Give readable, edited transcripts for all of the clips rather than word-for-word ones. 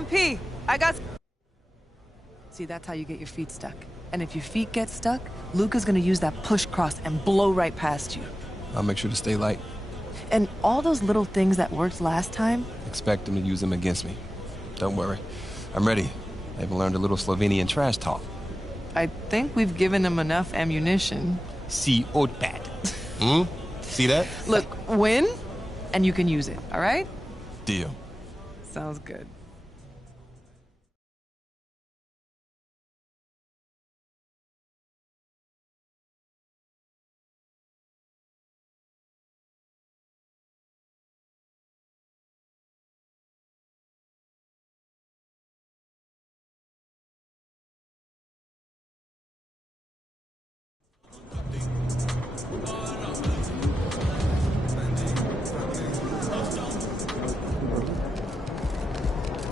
MP, I got... See, that's how you get your feet stuck. And if your feet get stuck, Luka's gonna use that push cross and blow right past you. I'll make sure to stay light. And all those little things that worked last time... Expect him to use them against me. Don't worry. I'm ready. I've learned a little Slovenian trash talk. I think we've given him enough ammunition. See Otpad. See that? Look, win, and you can use it, all right? Deal. Sounds good.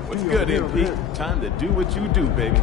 What's good, MP? Time to do what you do, baby.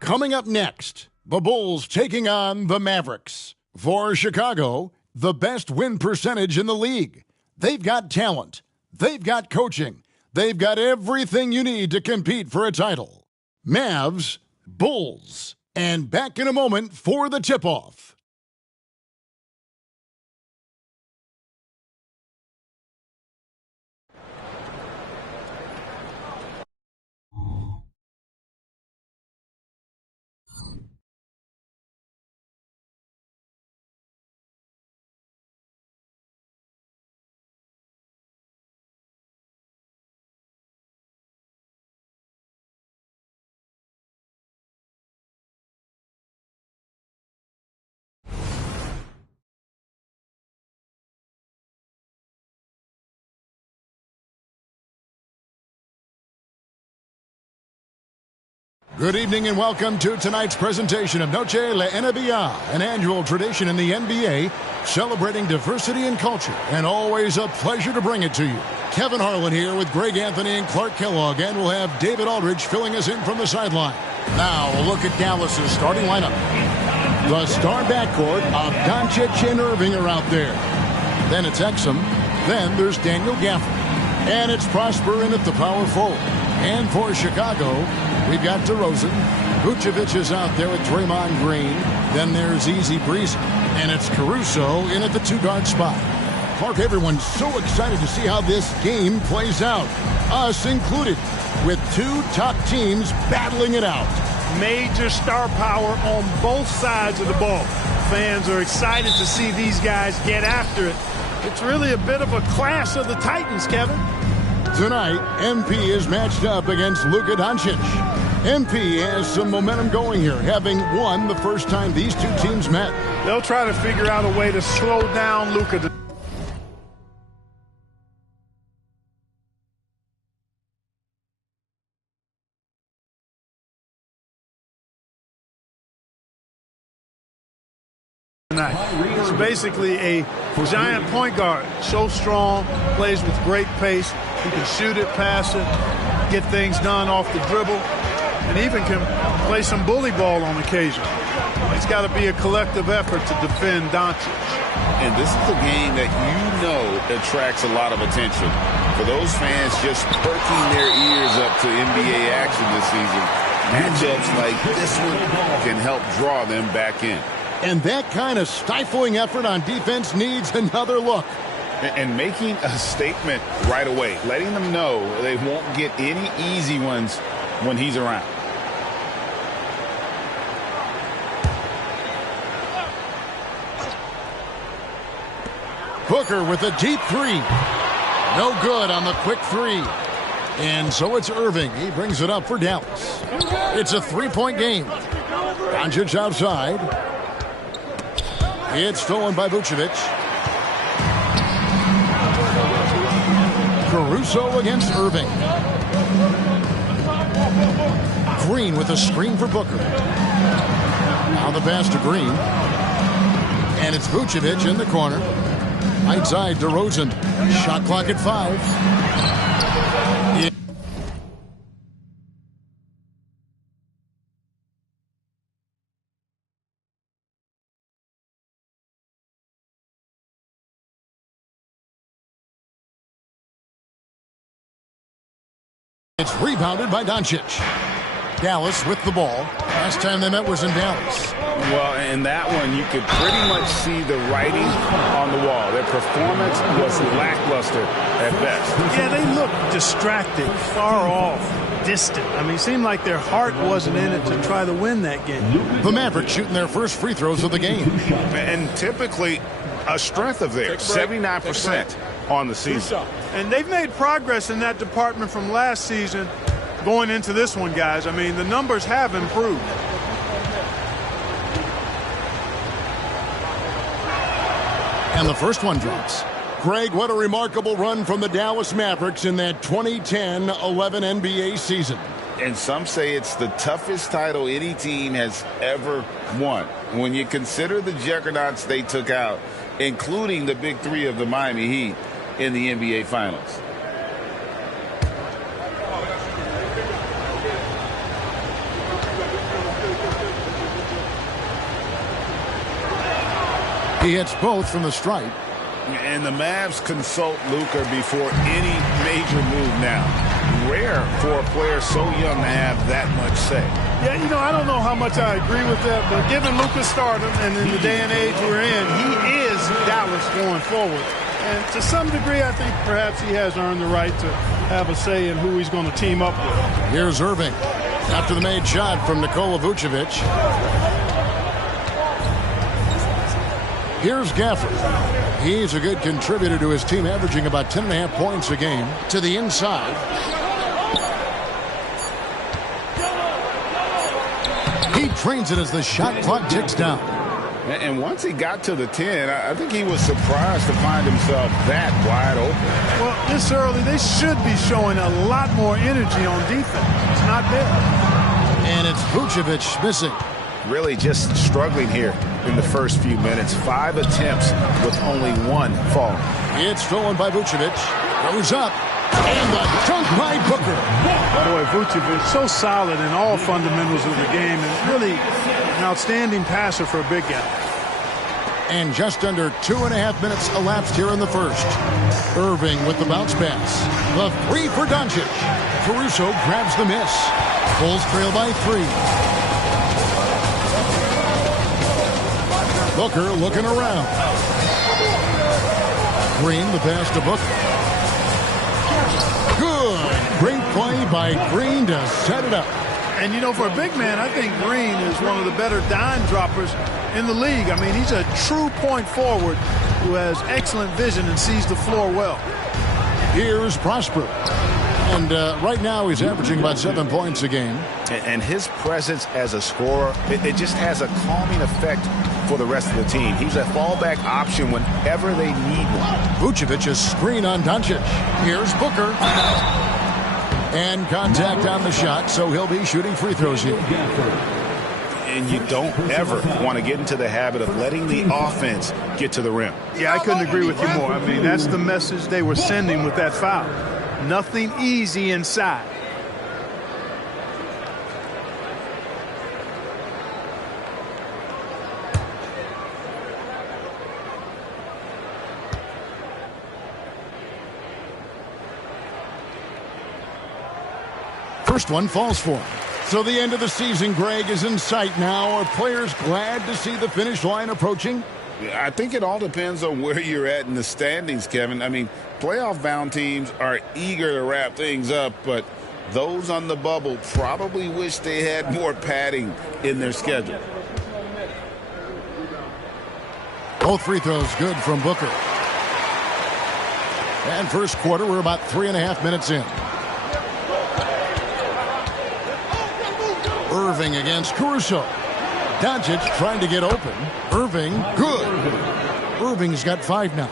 Coming up next, the Bulls taking on the Mavericks. For Chicago, the best win percentage in the league. They've got talent. They've got coaching. They've got everything you need to compete for a title. Mavs, Bulls. And back in a moment for the tip-off. Good evening and welcome to tonight's presentation of Noche La NBA, an annual tradition in the NBA celebrating diversity and culture, and always a pleasure to bring it to you. Kevin Harlan here with Greg Anthony and Clark Kellogg, and we'll have David Aldridge filling us in from the sideline. Now a look at Dallas's starting lineup. The star backcourt of Doncic and Irving are out there. Then it's Exum. Then there's Daniel Gafford. And it's Prosper in at the power forward. And for Chicago, we've got DeRozan. Vucevic is out there with Draymond Green. Then there's Easy Breezy. And it's Caruso in at the two-guard spot. Clark, everyone's so excited to see how this game plays out. Us included, with two top teams battling it out. Major star power on both sides of the ball. Fans are excited to see these guys get after it. It's really a bit of a clash of the Titans, Kevin. Tonight, MP is matched up against Luka Doncic. MP has some momentum going here, having won the first time these two teams met. They'll try to figure out a way to slow down Luka. It's basically a giant point guard. So strong, plays with great pace. He can shoot it, pass it, get things done off the dribble, and even can play some bully ball on occasion. It's got to be a collective effort to defend Doncic. And this is a game that attracts a lot of attention. For those fans just perking their ears up to NBA action this season, matchups like this one can help draw them back in. And that kind of stifling effort on defense needs another look. And making a statement right away, letting them know they won't get any easy ones when he's around. Booker with a deep three. No good on the quick three. And so it's Irving. He brings it up for Dallas. It's a three-point game. Doncic outside. It's stolen by Vucevic. Caruso against Irving. Green with a screen for Booker. Now the pass to Green. And it's Vucevic in the corner. Right side to DeRozan. Shot clock at 5. It's rebounded by Doncic. Dallas with the ball. Last time they met was in Dallas. Well, in that one, you could pretty much see the writing on the wall. Their performance was lackluster at best. Yeah, they looked distracted, far off, distant. I mean, it seemed like their heart wasn't in it to try to win that game. The Mavericks shooting their first free throws of the game. And typically a strength of theirs, 79% on the season. And they've made progress in that department from last season going into this one, guys. I mean, the numbers have improved. And the first one drops. Greg, what a remarkable run from the Dallas Mavericks in that 2010-11 NBA season. And some say it's the toughest title any team has ever won. When you consider the juggernauts they took out, including the big three of the Miami Heat in the NBA Finals. He hits both from the stripe. And the Mavs consult Luka before any major move now. Rare for a player so young to have that much say. Yeah, you know, I don't know how much I agree with that, but given Luka's stardom and in the day and age we're in, he is Dallas going forward. And to some degree, I think perhaps he has earned the right to have a say in who he's going to team up with. Here's Irving. After the made shot from Nikola Vucevic. Here's Gafford. He's a good contributor to his team, averaging about 10.5 points a game. To the inside. He trains it as the shot clock ticks down. And once he got to the 10, I think he was surprised to find himself that wide open. Well, this early, they should be showing a lot more energy on defense. It's not there. And it's Vucevic missing. Really just struggling here in the first few minutes. 5 attempts with only 1 fall. It's stolen by Vucevic. Goes up. And the dunk by Booker. Boy, Vucevic so solid in all fundamentals of the game and really an outstanding passer for a big guy. And just under 2.5 minutes elapsed here in the first. Irving with the bounce pass. The three for Doncic. Caruso grabs the miss. Bulls trail by 3. Booker looking around. Green, the pass to Booker. Good. Great play by Green to set it up. And, you know, for a big man, I think Green is one of the better dime droppers in the league. I mean, he's a true point forward who has excellent vision and sees the floor well. Here's Prosper. And right now he's averaging about 7 points a game. And his presence as a scorer, it just has a calming effect for the rest of the team. He's a fallback option whenever they need one. Vucevic's screen on Doncic. Here's Booker. And contact on the shot, so he'll be shooting free throws here. And you don't ever want to get into the habit of letting the offense get to the rim. Yeah, I couldn't agree with you more. I mean, that's the message they were sending with that foul. Nothing easy inside. first one falls for him. So the end of the season, Greg, is in sight now. Are players glad to see the finish line approaching? I think it all depends on where you're at in the standings, Kevin. I mean, playoff-bound teams are eager to wrap things up, but those on the bubble probably wish they had more padding in their schedule. Both free throws good from Booker. And first quarter, we're about 3.5 minutes in. Irving against Caruso. Doncic trying to get open. Irving, good. Irving's got 5 now.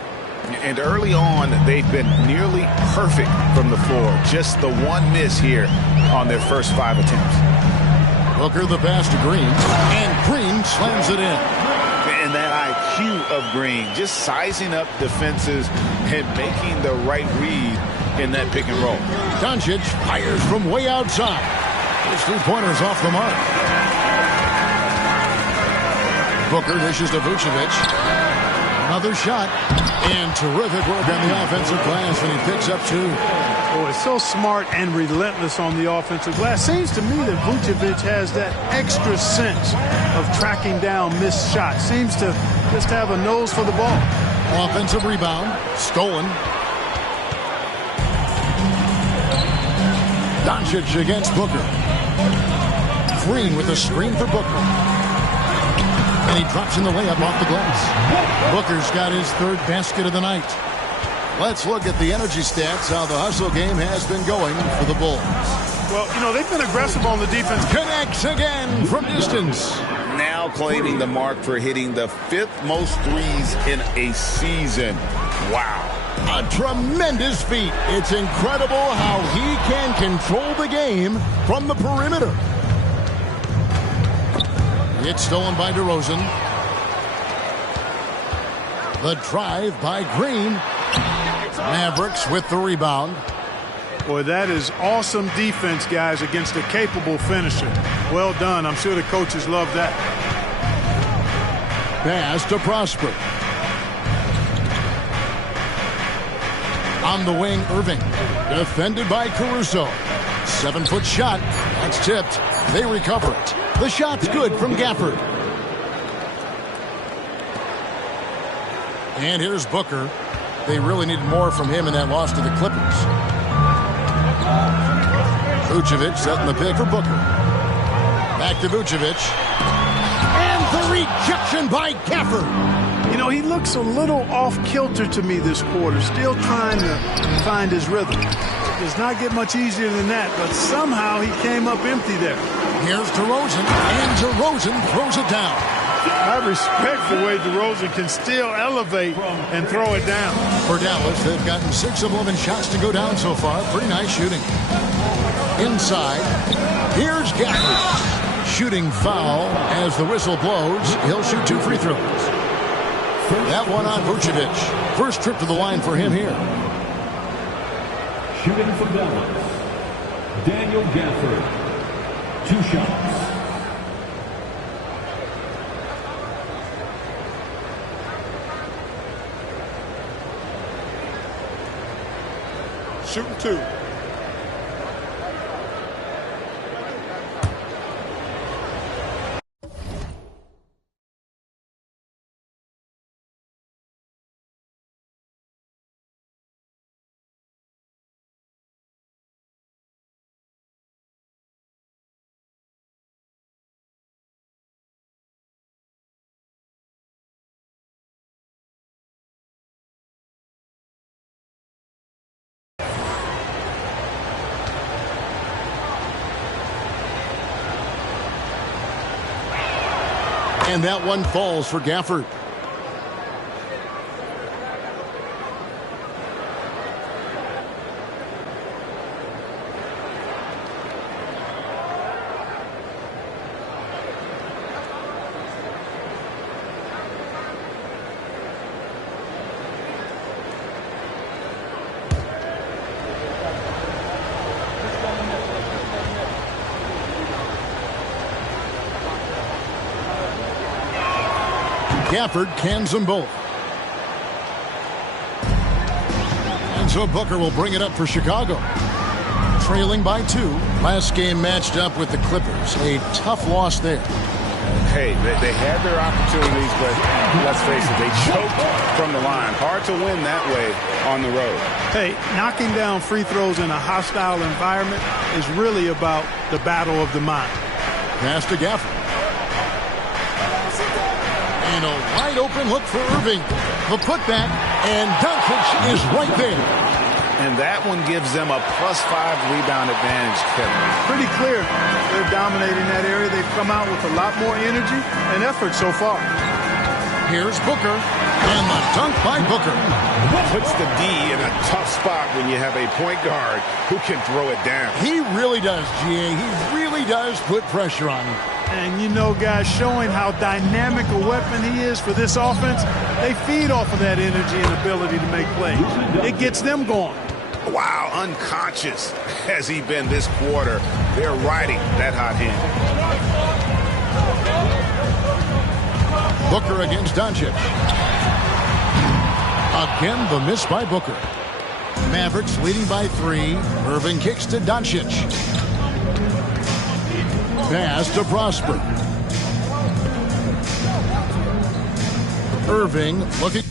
And early on, they've been nearly perfect from the floor. Just the one miss here on their first 5 attempts. Booker the pass to Green. And Green slams it in. And that IQ of Green, just sizing up defenses and making the right read in that pick and roll. Doncic fires from way outside. His 3-pointer's off the mark. Booker dishes to Vucevic. Another shot. And terrific work on the offensive glass, and he picks up 2. Oh, it's so smart and relentless on the offensive glass. Seems to me that Vucevic has that extra sense of tracking down missed shots. Seems to just have a nose for the ball. Offensive rebound. Stolen. Doncic against Booker. Green with a screen for Booker. And he drops in the layup off the glass. Booker's got his 3rd basket of the night. Let's look at the energy stats, how the hustle game has been going for the Bulls. Well, you know, they've been aggressive on the defense. Connects again from distance. Now claiming the mark for hitting the 5th most threes in a season. Wow. A tremendous feat. It's incredible how he can control the game from the perimeter. It's stolen by DeRozan. The drive by Green. Mavericks with the rebound. Boy, that is awesome defense, guys, against a capable finisher. Well done. I'm sure the coaches love that. Pass to Prosper. On the wing, Irving. Defended by Caruso. 7-foot shot. That's tipped. They recover it. The shot's good from Gafford. And here's Booker. They really needed more from him in that loss to the Clippers. Vucevic setting the pick for Booker. Back to Vucevic. And the rejection by Gafford. You know, he looks a little off-kilter to me this quarter, still trying to find his rhythm. It does not get much easier than that, but somehow he came up empty there. Here's DeRozan, and DeRozan throws it down. I respect the way DeRozan can still elevate and throw it down. For Dallas, they've gotten 6 of 11 shots to go down so far. Pretty nice shooting. Inside, here's Gafford. Shooting foul as the whistle blows. He'll shoot 2 free throws. That one on Vucevic. First trip to the line for him here. Shooting for Dallas, Daniel Gafford. 2 shots. Shooting 2. And that one falls for Gafford. Gafford cans them both. And so Booker will bring it up for Chicago. trailing by 2. Last game matched up with the Clippers. A tough loss there. Hey, they had their opportunities, but let's face it, they choked from the line. Hard to win that way on the road. Hey, knocking down free throws in a hostile environment is really about the battle of the mind. Pass to Gafford. And a wide open look for Irving. The putback, and Doncic is right there. And that one gives them a +5 rebound advantage, Kevin. Pretty clear. They're dominating that area. They've come out with a lot more energy and effort so far. Here's Booker, and the dunk by Booker. Puts the D in a tough spot when you have a point guard who can throw it down. He really does, GA. He really does put pressure on him. And you know, guys, showing how dynamic a weapon he is for this offense, they feed off of that energy and ability to make plays. It gets them going. Wow, unconscious has he been this quarter. They're riding that hot hand. Booker against Doncic. Again, the miss by Booker. Mavericks leading by 3. Irving kicks to Doncic. Pass to Prosper. Irving looking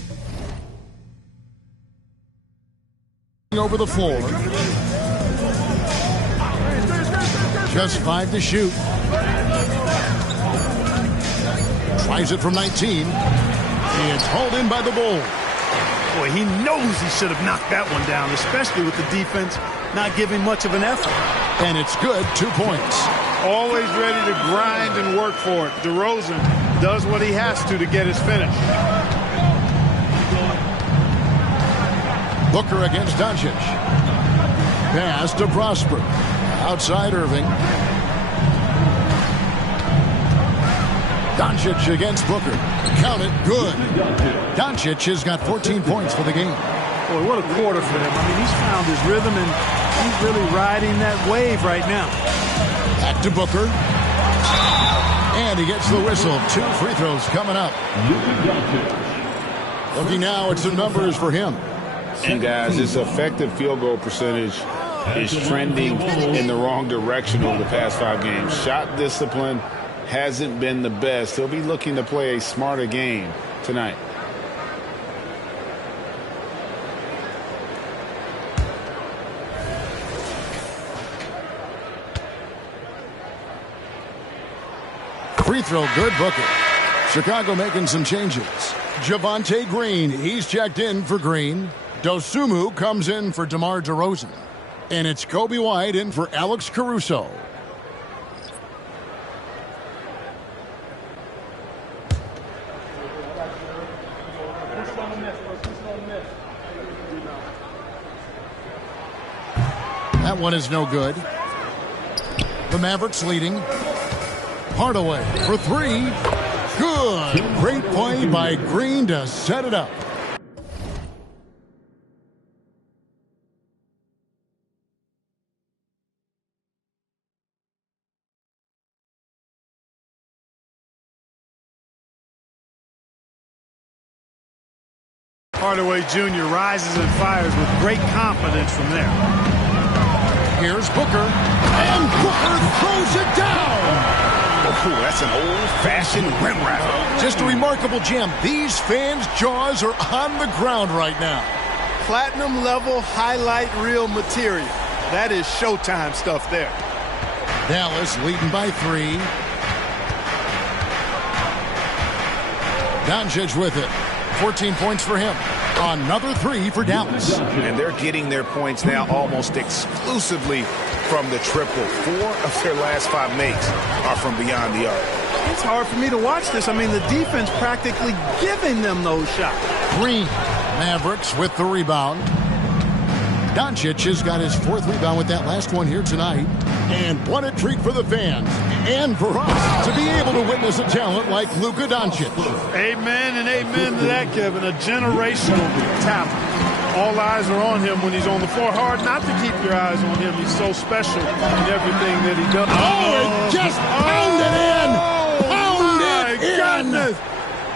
over the floor. Just 5 to shoot. Tries it from 19. It's hauled in by the Bulls. Boy, he knows he should have knocked that one down, especially with the defense not giving much of an effort. And it's good. 2 points. Always ready to grind and work for it. DeRozan does what he has to get his finish. Booker against Doncic. Pass to Prosper. Outside Irving. Doncic against Booker. Count it. Good. Doncic has got 14 points for the game. Boy, what a quarter for him. I mean, he's found his rhythm, and he's really riding that wave right now. Back to Booker. And he gets the whistle. 2 free throws coming up. Looking now at some numbers for him. And guys, his effective field goal percentage is trending in the wrong direction over the past 5 games. Shot discipline hasn't been the best. He'll be looking to play a smarter game tonight. Free throw good, Booker. Chicago making some changes. Javonte Green, he's checked in for Green. Dosumu comes in for DeMar DeRozan. And it's Kobe White in for Alex Caruso. That one is no good. The Mavericks leading. Hardaway for 3. Good. Great play by Green to set it up. Hardaway Jr. rises and fires with great confidence from there. Here's Booker, and Booker throws it down. Oh, that's an old-fashioned rim wrap. Just a remarkable gem. These fans' jaws are on the ground right now. Platinum level highlight reel material. That is Showtime stuff there. Dallas leading by 3. Doncic with it. 14 points for him. Another 3 for Dallas. And they're getting their points now almost exclusively from the triple. 4 of their last 5 makes are from beyond the arc. It's hard for me to watch this. I mean, the defense practically giving them those shots. Green, Mavericks with the rebound. Doncic has got his 4th rebound with that last one here tonight. And what a treat for the fans and for us to be able to witness a talent like Luka Doncic. Amen and amen to that, Kevin. A generational talent. All eyes are on him when he's on the floor. Hard not to keep your eyes on him. He's so special in everything that he does. Oh, it just pounded in. Pounded in. Goodness.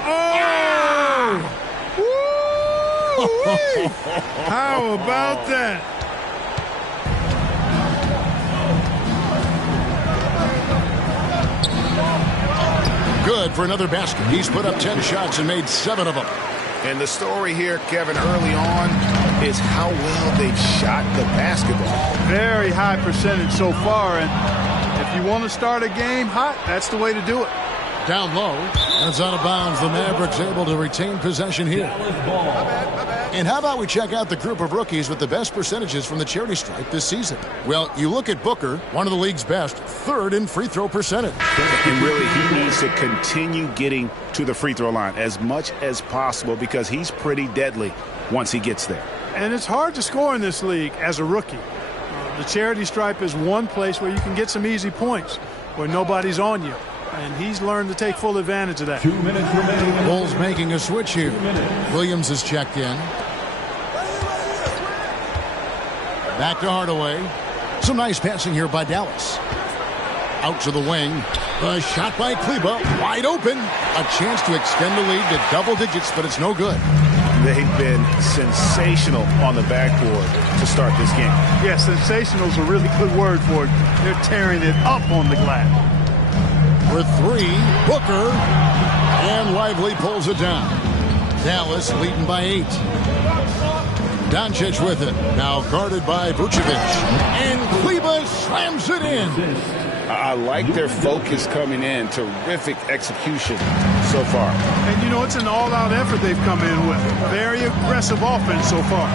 Oh! How about that? Good for another basket. He's put up 10 shots and made 7 of them. And the story here, Kevin, early on is how well they've shot the basketball. Very high percentage so far, and if you want to start a game hot, that's the way to do it. Down low, and it's out of bounds. The Mavericks able to retain possession here. And how about we check out the group of rookies with the best percentages from the charity stripe this season? Well, you look at Booker, one of the league's best, 3rd in free throw percentage. And really, he needs to continue getting to the free throw line as much as possible because he's pretty deadly once he gets there. And it's hard to score in this league as a rookie. The charity stripe is one place where you can get some easy points, where nobody's on you. And he's learned to take full advantage of that. 2 minutes remaining. Bulls making a switch here. Williams is checked in. Back to Hardaway. Some nice passing here by Dallas. Out to the wing. A shot by Kleba. Wide open. A chance to extend the lead to double digits, but it's no good. They've been sensational on the backboard to start this game. Yeah, sensational is a really good word for it. They're tearing it up on the glass. For 3, Booker, and Lively pulls it down. Dallas leading by 8. Doncic with it, now guarded by Vucevic, and Kleba slams it in. I like their focus coming in. Terrific execution so far. And you know, it's an all-out effort they've come in with. Very aggressive offense so far.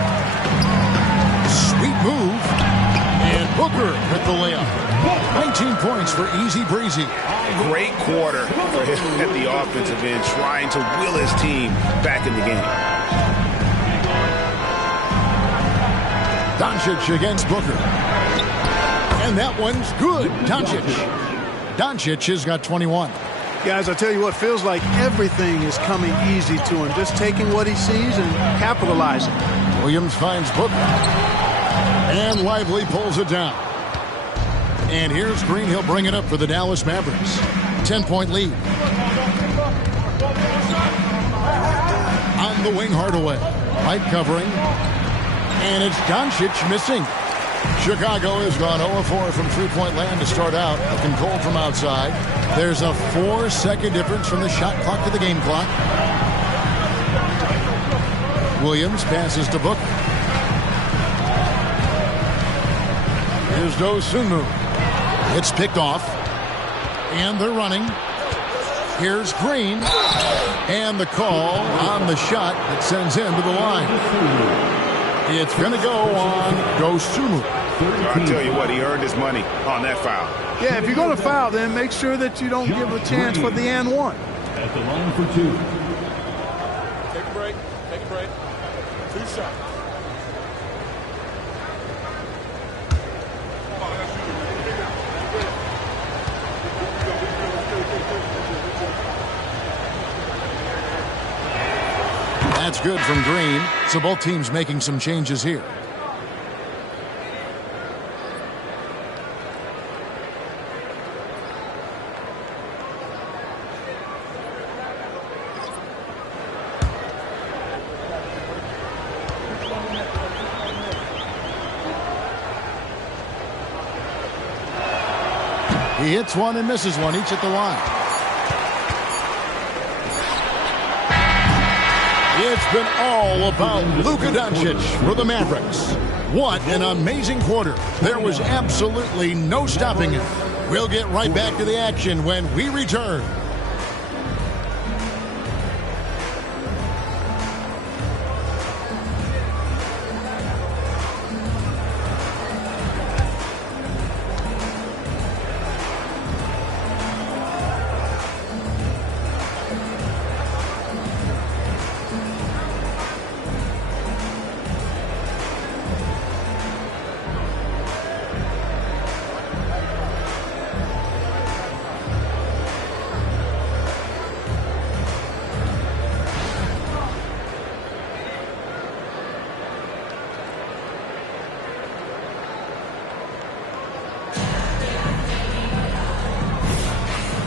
Sweet move, and Booker with the layup. 19 points for Easy Breezy. Great quarter for him at the offensive end, trying to will his team back in the game. Doncic against Booker. And that one's good. Doncic has got 21. Guys, I tell you what, feels like everything is coming easy to him. Just taking what he sees and capitalizing. Williams finds Booker. And Lively pulls it down. And here's Green. He'll bring it up for the Dallas Mavericks. 10-point lead. On the wing, Hardaway. Light covering. And it's Doncic missing. Chicago has gone 0-4 from three-point land to start out. Looking cold from outside. There's a 4-second difference from the shot clock to the game clock. Williams passes to Booker. Here's Dosunmu. It's picked off. And they're running. Here's Green. And the call on the shot that sends him to the line. It's going to go on Dosunmu. I'll tell you what, he earned his money on that foul. Yeah, if you're going to foul, then make sure that you don't give a chance for the and one. At the line for 2. Take a break. Take a break. 2 shots. That's good from Green. So both teams making some changes here. He hits one and misses one, each at the line. It's been all about Luka Doncic for the Mavericks. What an amazing quarter. There was absolutely no stopping him. We'll get right back to the action when we return.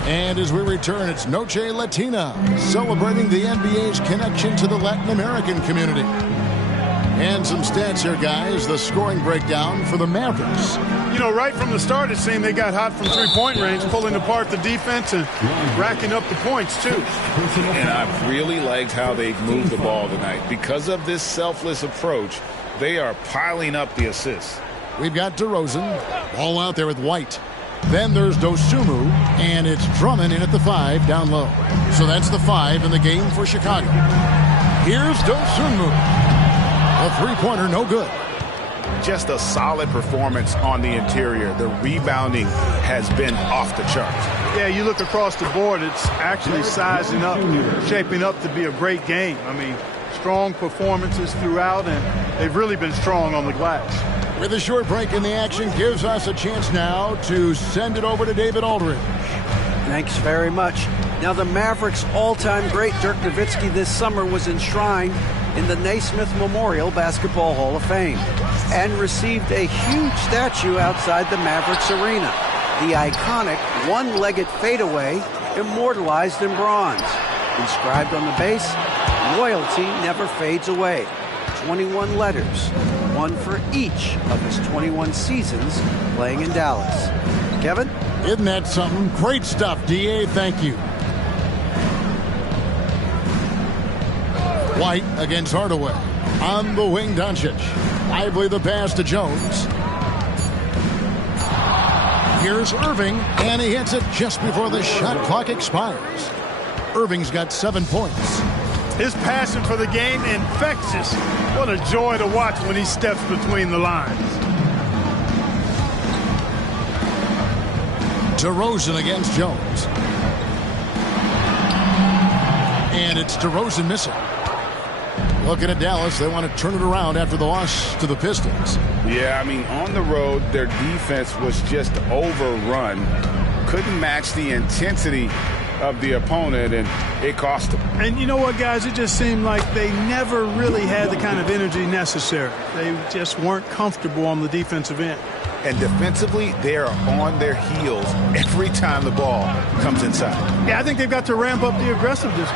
And as we return, it's Noche Latina, celebrating the NBA's connection to the Latin American community. And some stats here, guys. The scoring breakdown for the Mavericks. You know, right from the start, it seemed they got hot from three-point range, pulling apart the defense and racking up the points, too. And I've really liked how they've moved the ball tonight. Because of this selfless approach, they are piling up the assists. We've got DeRozan. Ball out there with White. Then there's Dosunmu, and it's Drummond in at the 5 down low. So that's the 5 in the game for Chicago. Here's Dosunmu. A three-pointer, no good. Just a solid performance on the interior. The rebounding has been off the charts. Yeah, you look across the board, it's actually sizing up, shaping up to be a great game. I mean, strong performances throughout, and they've really been strong on the glass. With a short break in the action, gives us a chance now to send it over to David Aldridge. Thanks very much. Now, the Mavericks' all-time great Dirk Nowitzki this summer was enshrined in the Naismith Memorial Basketball Hall of Fame and received a huge statue outside the Mavericks arena. The iconic one-legged fadeaway immortalized in bronze. Inscribed on the base, loyalty never fades away. 21 letters, one for each of his 21 seasons playing in Dallas. Kevin? Isn't that something? Great stuff, D.A. Thank you. White against Hardaway. On the wing, Doncic. Lively the pass to Jones. Here's Irving, and he hits it just before the shot clock expires. Irving's got 7 points. His passion for the game, infectious. What a joy to watch when he steps between the lines. DeRozan against Jones. And it's DeRozan missing. Looking at Dallas, they want to turn it around after the loss to the Pistons. Yeah, I mean, on the road, their defense was just overrun. Couldn't match the intensity of the opponent, and it cost them. And you know what, guys? It just seemed like they never really had the kind of energy necessary. They just weren't comfortable on the defensive end. And defensively, they are on their heels every time the ball comes inside. Yeah, I think they've got to ramp up the aggressiveness.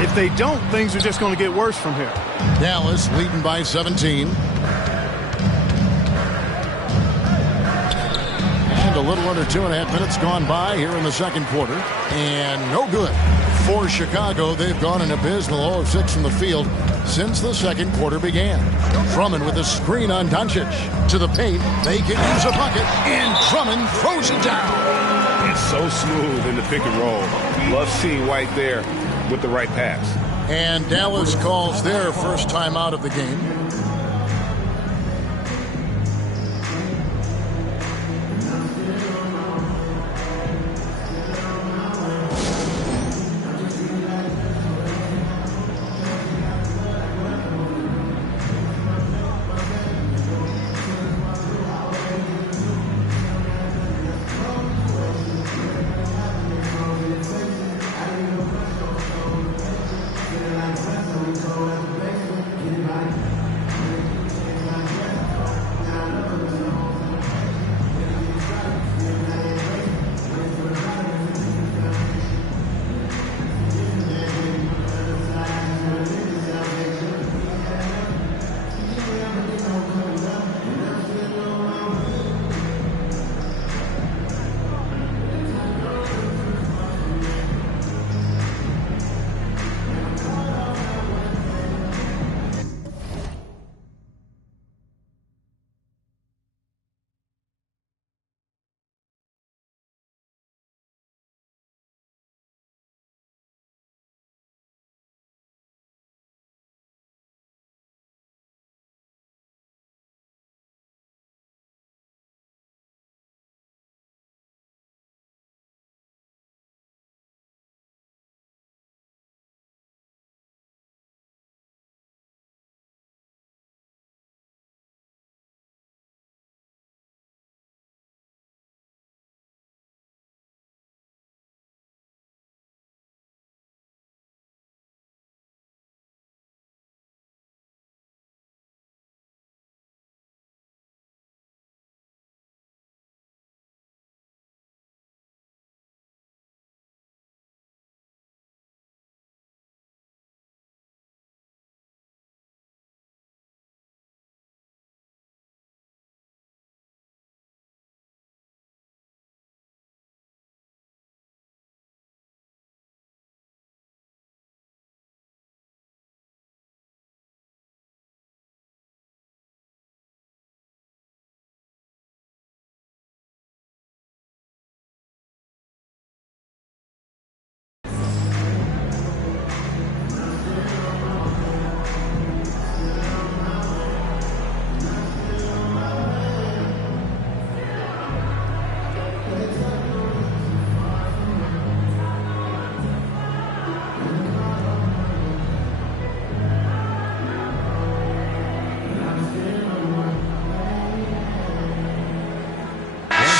If they don't, things are just going to get worse from here. Dallas leading by 17. And a little under 2.5 minutes gone by here in the second quarter. And no good. For Chicago, they've gone an abysmal 0 of 6 from the field since the second quarter began. Drummond with a screen on Doncic. To the paint, they can use a bucket, and Drummond throws it down. It's so smooth in the pick and roll. Love seeing White there with the right pass. And Dallas calls their first time out of the game.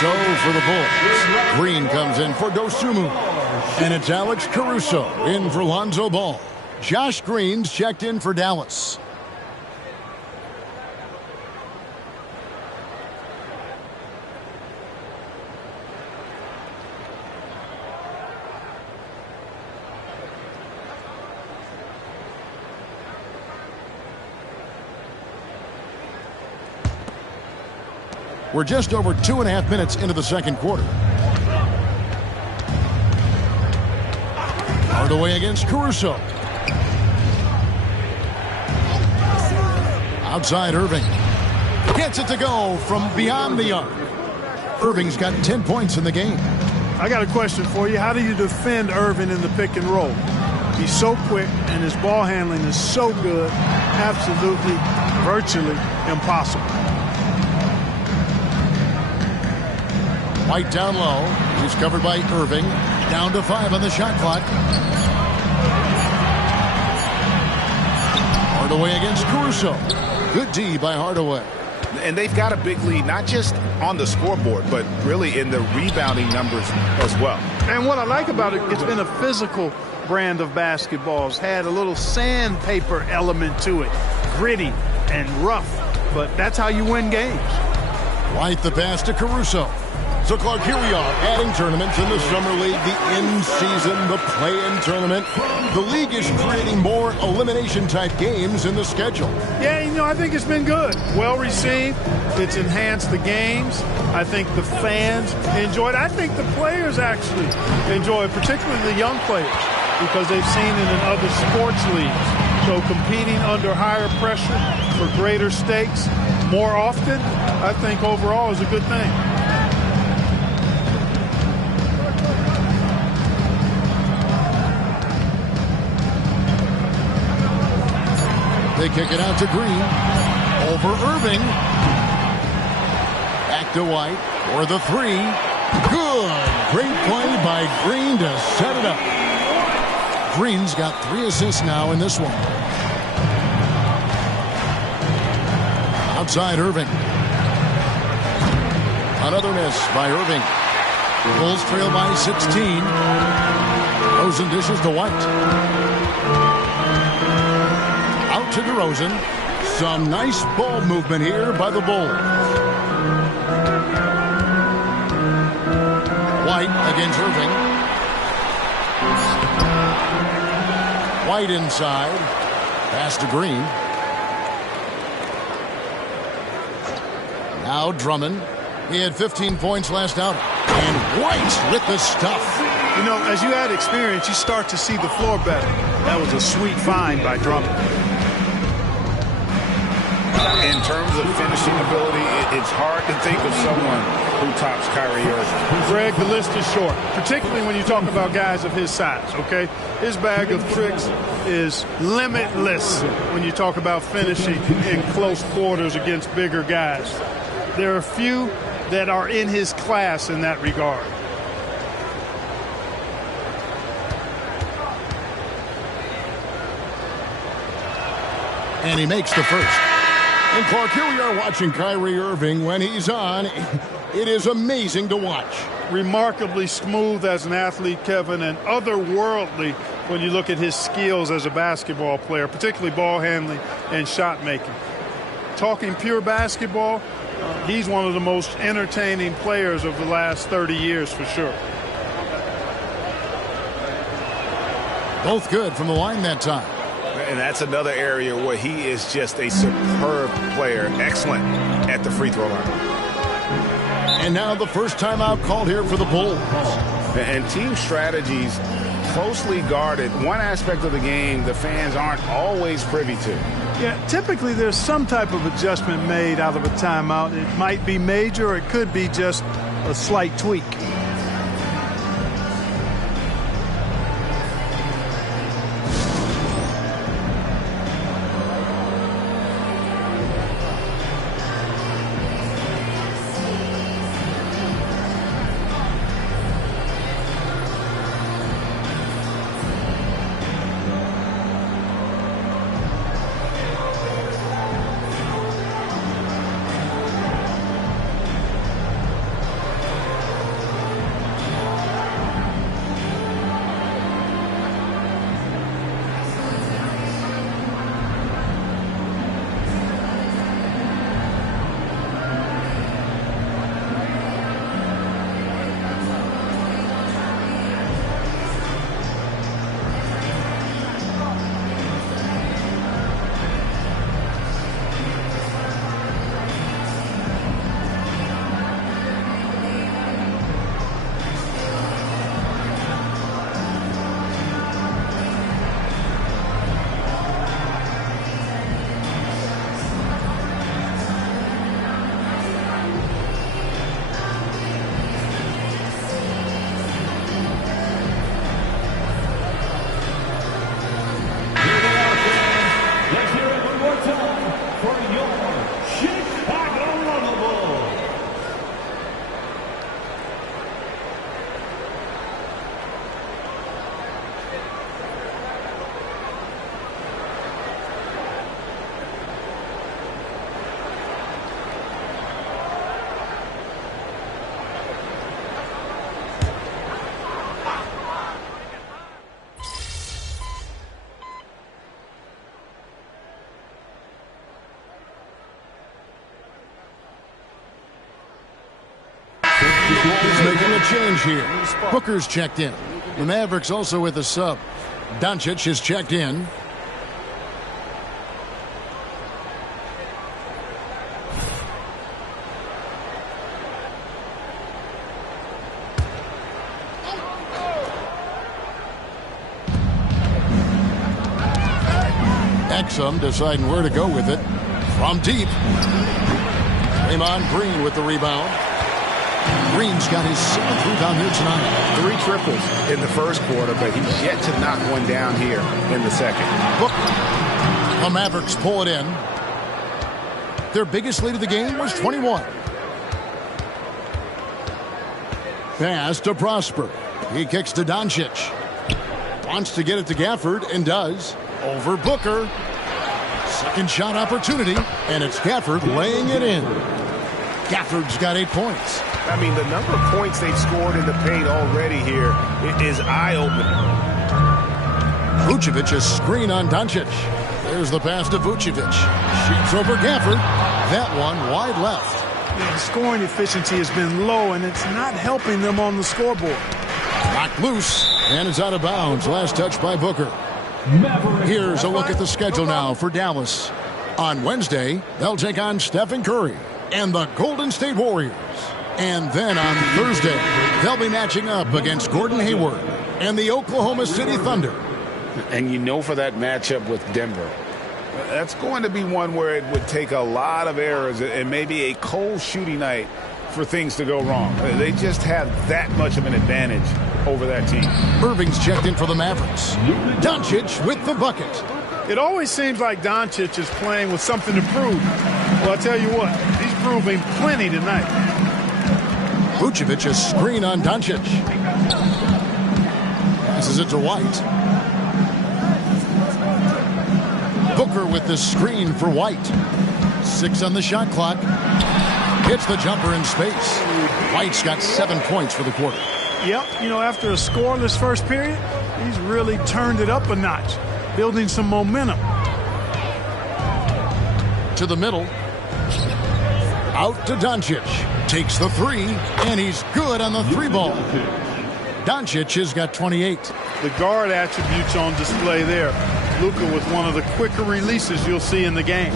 So for the Bulls, Green comes in for Dosunmu. And it's Alex Caruso in for Lonzo Ball. Josh Green's checked in for Dallas. We're just over 2.5 minutes into the second quarter. Hardaway against Caruso. Outside Irving. Gets it to go from beyond the arc. Irving's got 10 points in the game. I got a question for you. How do you defend Irving in the pick and roll? He's so quick and his ball handling is so good. Absolutely, virtually impossible. White down low. He's covered by Irving. Down to 5 on the shot clock. Hardaway against Caruso. Good D by Hardaway. And they've got a big lead, not just on the scoreboard, but really in the rebounding numbers as well. And what I like about it, it's been a physical brand of basketball. It's had a little sandpaper element to it. Gritty and rough, but that's how you win games. White the pass to Caruso. So, Clark, here we are, adding tournaments in the Summer League, the in-season, the play-in tournament. The league is creating more elimination-type games in the schedule. Yeah, I think it's been good. Well-received. It's enhanced the games. I think the fans enjoy it. I think the players actually enjoy it, particularly the young players, because they've seen it in other sports leagues. So competing under higher pressure for greater stakes more often, I think overall is a good thing. They kick it out to Green. Over Irving. Back to White for the 3. Good. Great play by Green to set it up. Green's got 3 assists now in this one. Outside Irving. Another miss by Irving. Bulls trail by 16. Rosen dishes to White. To DeRozan. Some nice ball movement here by the Bulls. White against Irving. White inside. Pass to Green. Now Drummond. He had 15 points last out. And White with the stuff. As you add experience, you start to see the floor better. That was a sweet find by Drummond. In terms of finishing ability, it's hard to think of someone who tops Kyrie Irving. Greg, the list is short, particularly when you talk about guys of his size, okay? His bag of tricks is limitless when you talk about finishing in close quarters against bigger guys. There are few that are in his class in that regard. And he makes the first. And Clark, here we are watching Kyrie Irving. When he's on, it is amazing to watch. Remarkably smooth as an athlete, Kevin, and otherworldly when you look at his skills as a basketball player, particularly ball handling and shot making. Talking pure basketball, he's one of the most entertaining players of the last 30 years for sure. Both good from the line that time. And that's another area where he is just a superb player. Excellent at the free throw line. And now the first timeout called here for the Bulls. And team strategies closely guarded. One aspect of the game the fans aren't always privy to. Yeah, typically there's some type of adjustment made out of a timeout. It might be major or it could be just a slight tweak. change here. Booker's checked in. The Mavericks also with a sub. Doncic is checked in. Exum deciding where to go with it. From deep. Draymond Green with the rebound. Green's got his 7th rebound here tonight. 3 triples in the first quarter, but he's yet to knock one down here in the second. The Mavericks pull it in. Their biggest lead of the game was 21. Pass to Prosper. He kicks to Doncic. Wants to get it to Gafford and does. Over Booker. Second shot opportunity, and it's Gafford laying it in. Gafford's got 8 points. I mean, the number of points they've scored in the paint already here is eye-opening. Vucevic, a screen on Doncic. There's the pass to Vucevic. Shoots over Gafford. That one wide left. The scoring efficiency has been low, and it's not helping them on the scoreboard. Knocked loose, and it's out of bounds. Last touch by Booker. Here's a look at the schedule now for Dallas. On Wednesday, they'll take on Stephen Curry and the Golden State Warriors. And then on Thursday, they'll be matching up against Gordon Hayward and the Oklahoma City Thunder. And you know, for that matchup with Denver, that's going to be one where it would take a lot of errors and maybe a cold shooting night for things to go wrong. They just have that much of an advantage over that team. Irving's checked in for the Mavericks. Doncic with the bucket. It always seems like Doncic is playing with something to prove. Well, I'll tell you what, he's proving plenty tonight. Vucevic, a screen on Doncic. Passes it to White. Booker with the screen for White. 6 on the shot clock. Hits the jumper in space. White's got 7 points for the quarter. Yep, you know, after a scoreless first period, he's really turned it up a notch, building some momentum. To the middle. Out to Doncic. Takes the 3, and he's good on the 3 ball. Doncic has got 28. The guard attributes on display there. Luka with one of the quicker releases you'll see in the game.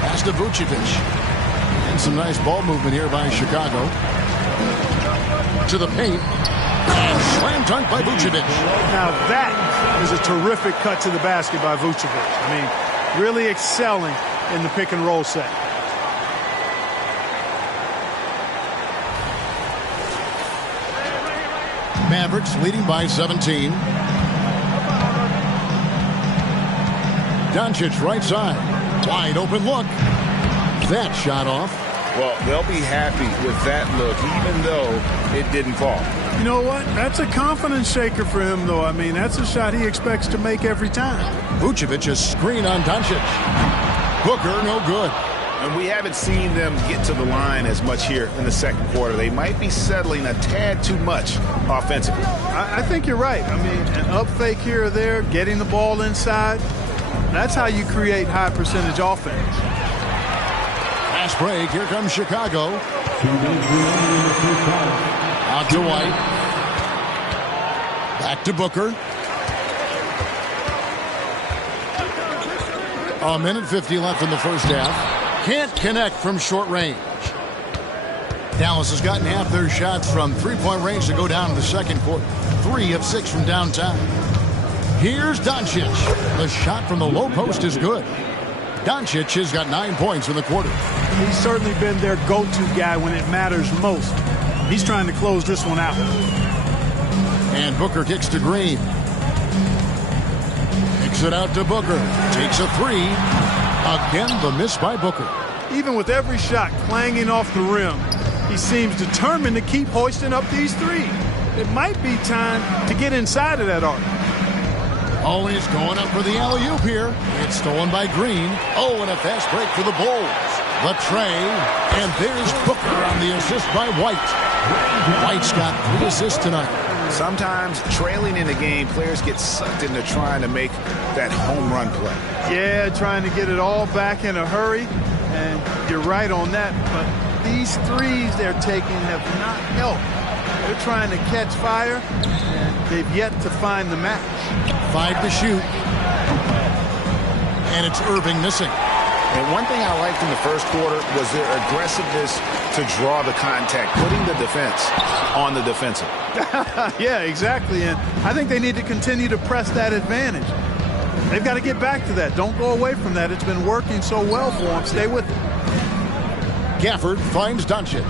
Pass to Vucevic. And some nice ball movement here by Chicago. To the paint. And slam dunk by Vucevic. Now that is a terrific cut to the basket by Vucevic. I mean, really excelling in the pick and roll set. Mavericks leading by 17. Doncic right side. Wide open look. That shot off. Well, they'll be happy with that look, even though it didn't fall. You know what? That's a confidence shaker for him, though. I mean, that's a shot he expects to make every time. Vucevic, a screen on Doncic. Booker, no good. And we haven't seen them get to the line as much here in the second quarter. They might be settling a tad too much offensively. I think you're right. I mean, an up fake here or there, getting the ball inside, that's how you create high percentage offense. Fast break. Here comes Chicago. Out to White. Back to Booker. A minute 50 left in the first half. Can't connect from short range. Dallas has gotten half their shots from three-point range to go down in the second quarter. 3 of 6 from downtown. Here's Doncic. The shot from the low post is good. Doncic has got 9 points in the quarter. He's certainly been their go-to guy when it matters most. He's trying to close this one out. And Booker kicks to Green. Kicks it out to Booker. Takes a 3. Again, the miss by Booker. Even with every shot clanging off the rim, he seems determined to keep hoisting up these threes. It might be time to get inside of that arc. Always going up for the alley-oop here. It's stolen by Green. Oh, and a fast break for the Bulls. The tray, and there's Booker on the assist by White. White's got 3 assists tonight. Sometimes trailing in the game, players get sucked into trying to make that home run play. Yeah, trying to get it all back in a hurry, and you're right on that, but these threes they're taking have not helped. They're trying to catch fire, and they've yet to find the match. 5 to shoot. And it's Irving missing. And one thing I liked in the first quarter was their aggressiveness to draw the contact, putting the defense on the defensive. Yeah, exactly. And I think they need to continue to press that advantage. They've got to get back to that. Don't go away from that. It's been working so well for them. Stay with it. Gafford finds Doncic.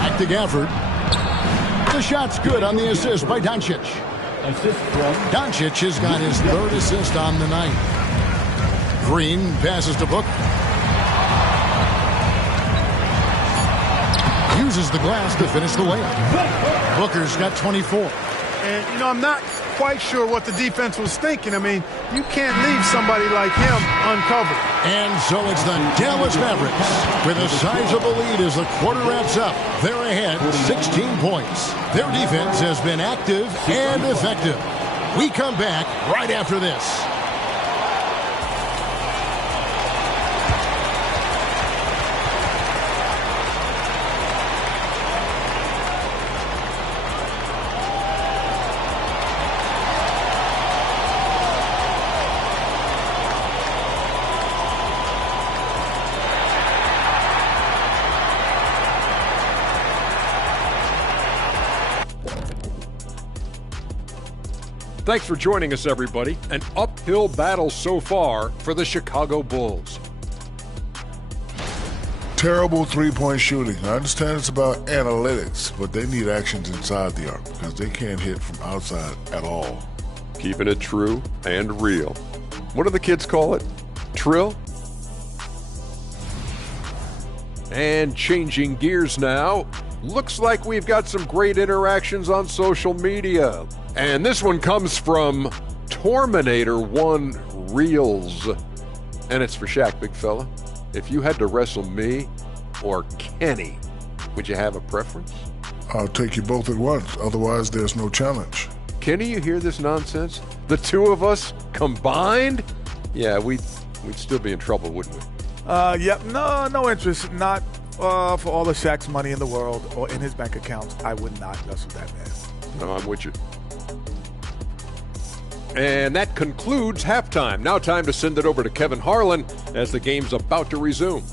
Back to Gafford. The shot's good on the assist by Doncic. Assist from Doncic has got his 3rd assist on the night. Green passes to Book. Uses the glass to finish the layup. Booker's got 24. And, you know, I'm not quite sure what the defense was thinking. I mean, you can't leave somebody like him uncovered. And so it's the Dallas Mavericks with a sizable lead as the quarter wraps up. They're ahead 16 points. Their defense has been active and effective. We come back right after this. Thanks for joining us, everybody. An uphill battle so far for the Chicago Bulls. Terrible three-point shooting. I understand it's about analytics, but they need actions inside the arc because they can't hit from outside at all. Keeping it true and real. What do the kids call it? Trill? And changing gears now, looks like we've got some great interactions on social media. And this one comes from Torminator1 Reels. And it's for Shaq, big fella. If you had to wrestle me or Kenny, would you have a preference? I'll take you both at once. Otherwise, there's no challenge. Kenny, you hear this nonsense? The two of us combined? Yeah, we'd still be in trouble, wouldn't we? Yep. No interest. Not for all of Shaq's money in the world or in his bank accounts. I would not wrestle that man. No, I'm with you. And that concludes halftime. Now time to send it over to Kevin Harlan as the game's about to resume.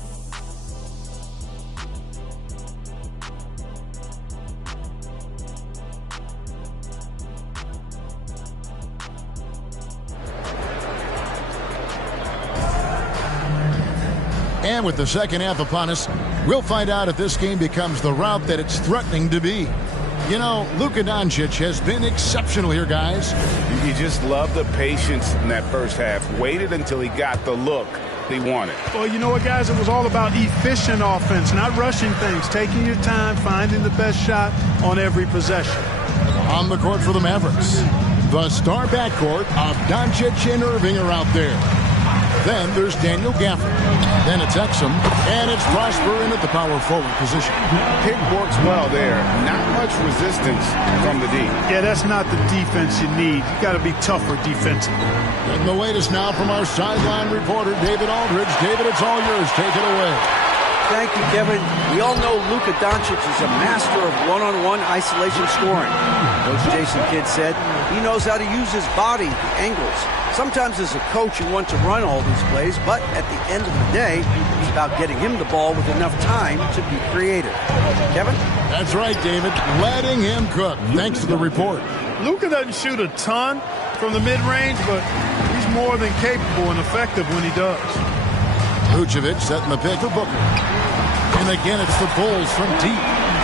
And with the second half upon us, we'll find out if this game becomes the route that it's threatening to be. You know, Luka Doncic has been exceptional here, guys. You just love the patience in that first half. Waited until he got the look he wanted. Well, you know what, guys? It was all about efficient offense, not rushing things, taking your time, finding the best shot on every possession. On the court for the Mavericks, the star backcourt of Doncic and Irving are out there. Then there's Daniel Gafford. Then it's Exum, and it's Prosper in at the power forward position. Pick works well there. Not much resistance from the D. Yeah, that's not the defense you need. You got to be tougher defensively. And the latest now from our sideline reporter, David Aldridge. David, it's all yours. Take it away. Thank you, Kevin. We all know Luka Doncic is a master of one-on-one isolation scoring. Coach Jason Kidd said he knows how to use his body, the angles. Sometimes as a coach you want to run all these plays, but at the end of the day, it's about getting him the ball with enough time to be creative. Kevin? That's right, David. Letting him cook. Thanks to the report. Luka doesn't shoot a ton from the mid-range, but he's more than capable and effective when he does. Vucevic setting the pick for Booker. And again, it's the Bulls from deep.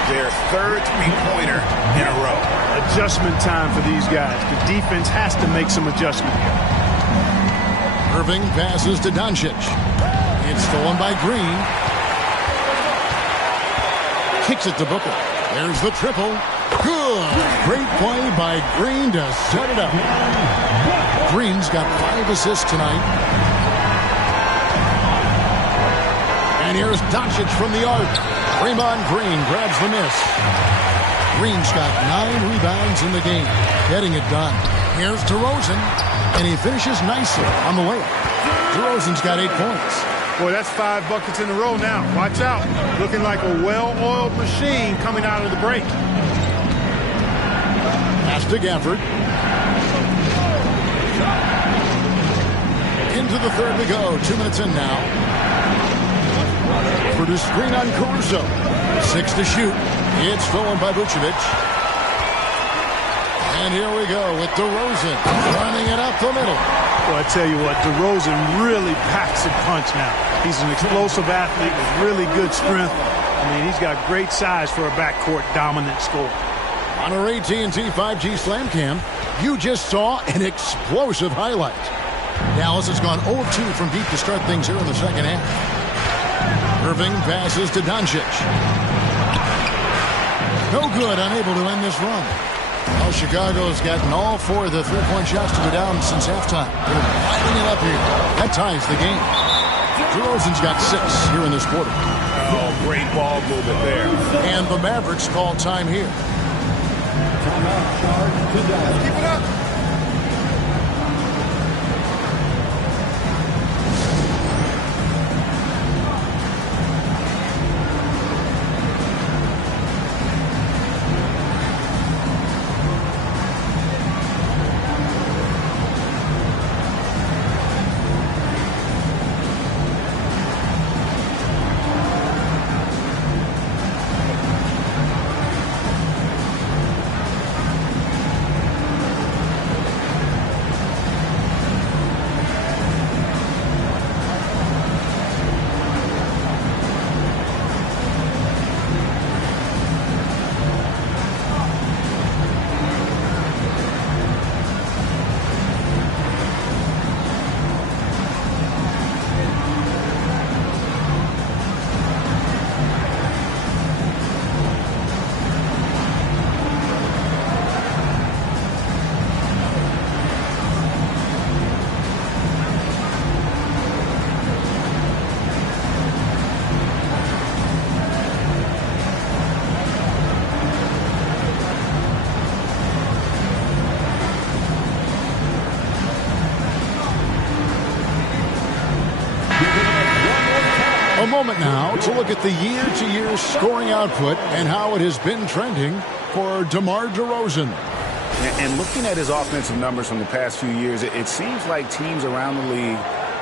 Their third three-pointer in a row. Adjustment time for these guys. The defense has to make some adjustment here. Irving passes to Doncic. It's stolen by Green. Kicks it to Booker. There's the triple. Good. Great play by Green to set it up. Green's got 5 assists tonight. And here's Doncic from the arc. Draymond Green grabs the miss. Green's got 9 rebounds in the game, getting it done. Here's DeRozan, and he finishes nicely on the layup. DeRozan's got 8 points. Boy, that's 5 buckets in a row now. Watch out. Looking like a well-oiled machine coming out of the break. Pass to Gafford. Into the third we go. 2 minutes in now. For the screen on Caruso. 6 to shoot. It's stolen by Vucevic. And here we go with DeRozan running it up the middle. Well, I tell you what, DeRozan really packs a punch now. He's an explosive athlete with really good strength. I mean, he's got great size for a backcourt dominant scorer. On our AT&T 5G Slam Cam, you just saw an explosive highlight. Dallas has gone 0-2 from deep to start things here in the second half. Irving passes to Doncic. No good, unable to end this run. Well, Chicago's gotten all 4 of the three-point shots to go down since halftime. They're lining it up here. That ties the game. DeRozan's got 6 here in this quarter. Oh, great ball movement there. And the Mavericks call time here. Keep it up. A moment now to look at the year-to-year scoring output and how it has been trending for DeMar DeRozan. And looking at his offensive numbers from the past few years, it seems like teams around the league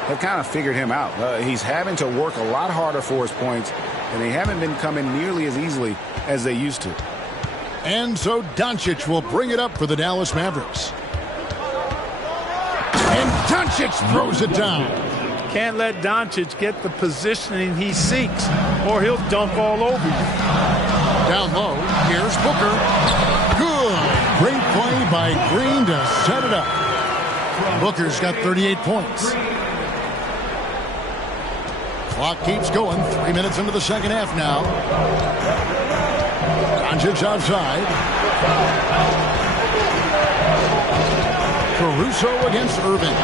have kind of figured him out. He's having to work a lot harder for his points, and they haven't been coming nearly as easily as they used to. And so Doncic will bring it up for the Dallas Mavericks. And Doncic throws it down. Can't let Doncic get the positioning he seeks, or he'll dunk all over you. Down low, here's Booker. Good. Great play by Green to set it up. Booker's got 38 points. Clock keeps going. 3 minutes into the second half now. Doncic outside. Caruso against Irving.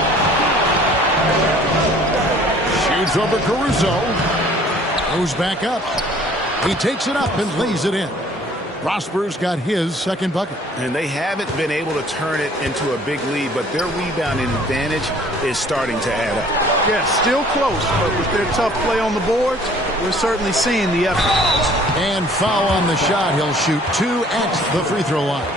Shoots over Caruso. Goes back up. He takes it up and lays it in. Prosper's got his second bucket. And they haven't been able to turn it into a big lead, but their rebounding advantage is starting to add up. Yeah, still close, but with their tough play on the boards, we're certainly seeing the effort. And foul on the shot. He'll shoot 2 at the free throw line.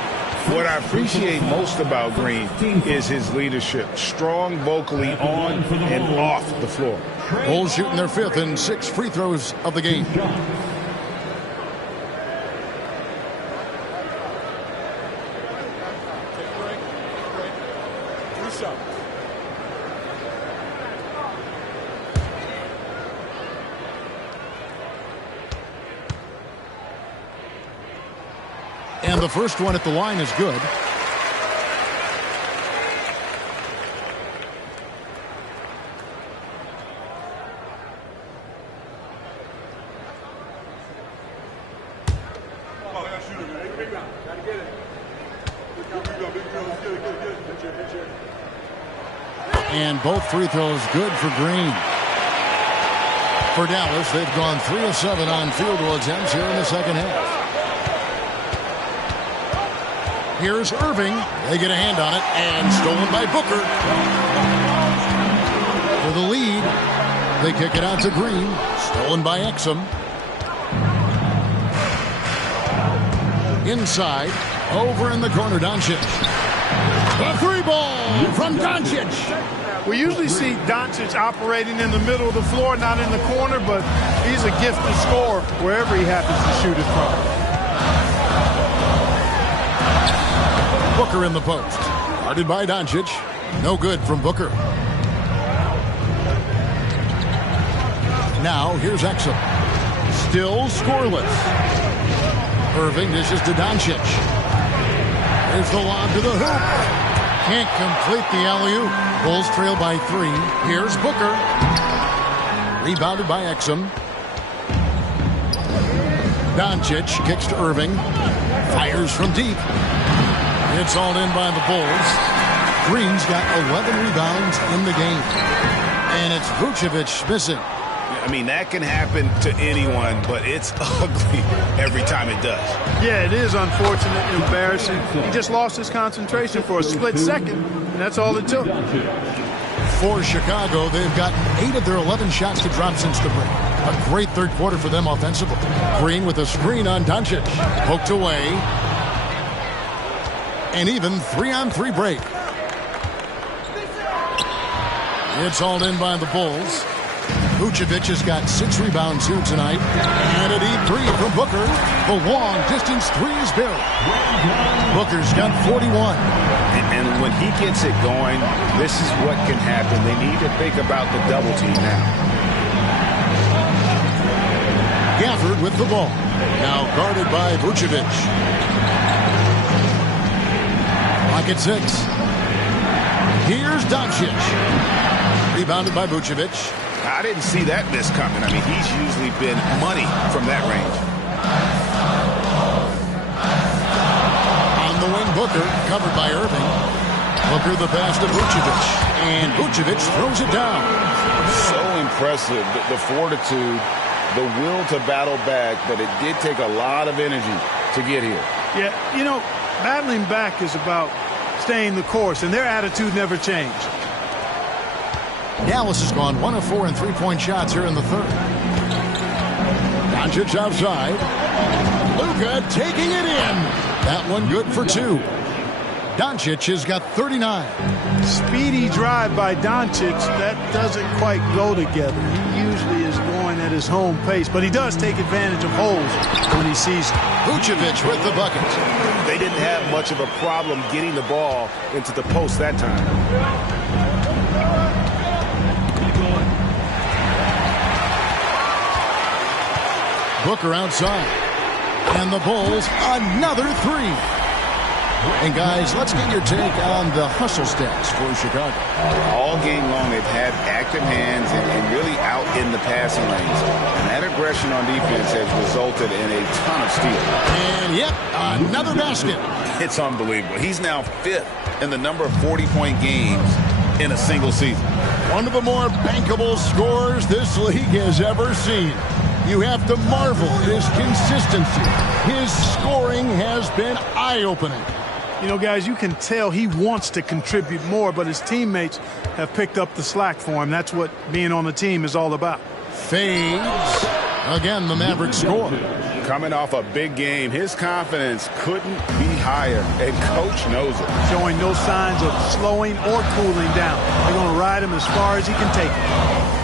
What I appreciate most about Green is his leadership. Strong vocally on and off the floor. Bulls shooting their 5th and 6 free throws of the game. And the first one at the line is good. And both free throws good for Green. For Dallas, they've gone 3 of 7 on field goal attempts here in the second half. Here's Irving. They get a hand on it, and stolen by Booker. For the lead, They kick it out to Green. Stolen by Exum. Inside. Over in the corner, Doncic. The three ball from Doncic. We usually see Doncic operating in the middle of the floor, not in the corner, but he's a gifted scorer wherever he happens to shoot it from. Booker in the post. Guarded by Doncic. No good from Booker. Now here's Exum. Still scoreless. Irving dishes to Doncic. There's the lob to the hoop. Can't complete the alley-oop. Bulls trail by 3. Here's Booker. Rebounded by Exum. Doncic kicks to Irving. Fires from deep. It's all in by the Bulls. Green's got 11 rebounds in the game. And it's Vucevic missing. I mean, that can happen to anyone, but it's ugly every time it does. Yeah, it is unfortunate, embarrassing. He just lost his concentration for a split second, and that's all it took. For Chicago, they've gotten 8 of their 11 shots to drop since the break. A great third quarter for them offensively. Green with a screen on Doncic. Poked away. An even 3-on-3 break. It's hauled in by the Bulls. Vucevic has got 6 rebounds here tonight. And a deep 3 from Booker. The long distance 3 is buried. Booker's got 41. And when he gets it going, this is what can happen. They need to think about the double team now. Gafford with the ball. Now guarded by Vucevic. Clock at 6. Here's Doncic. Rebounded by Vucevic. I didn't see that miss coming. I mean, he's usually been money from that range. On the wing, Booker, covered by Irving. Booker the pass to Vucevic. And Vucevic throws it down. So impressive, the fortitude, the will to battle back, but it did take a lot of energy to get here. Yeah, you know, battling back is about staying the course, and their attitude never changed. Dallas has gone 1 of 4 in three-point shots here in the third. Doncic outside. Luka taking it in. That one good for 2. Doncic has got 39. Speedy drive by Doncic. That doesn't quite go together. He usually is going at his home pace, but he does take advantage of holes when he sees them. Vucevic with the bucket. They didn't have much of a problem getting the ball into the post that time. Booker outside. And the Bulls, another 3. And guys, let's get your take on the hustle stats for Chicago. All game long, they've had active hands and really out in the passing lanes. And that aggression on defense has resulted in a ton of steals. And yep, another basket. It's unbelievable. He's now 5th in the number of 40-point games in a single season. One of the more bankable scorers this league has ever seen. You have to marvel at his consistency. His scoring has been eye-opening. You know, guys, you can tell he wants to contribute more, but his teammates have picked up the slack for him. That's what being on the team is all about. Fades. Again, the Mavericks score. Coming off a big game, his confidence couldn't be higher, and Coach knows it. Showing no signs of slowing or cooling down. They're going to ride him as far as he can take him.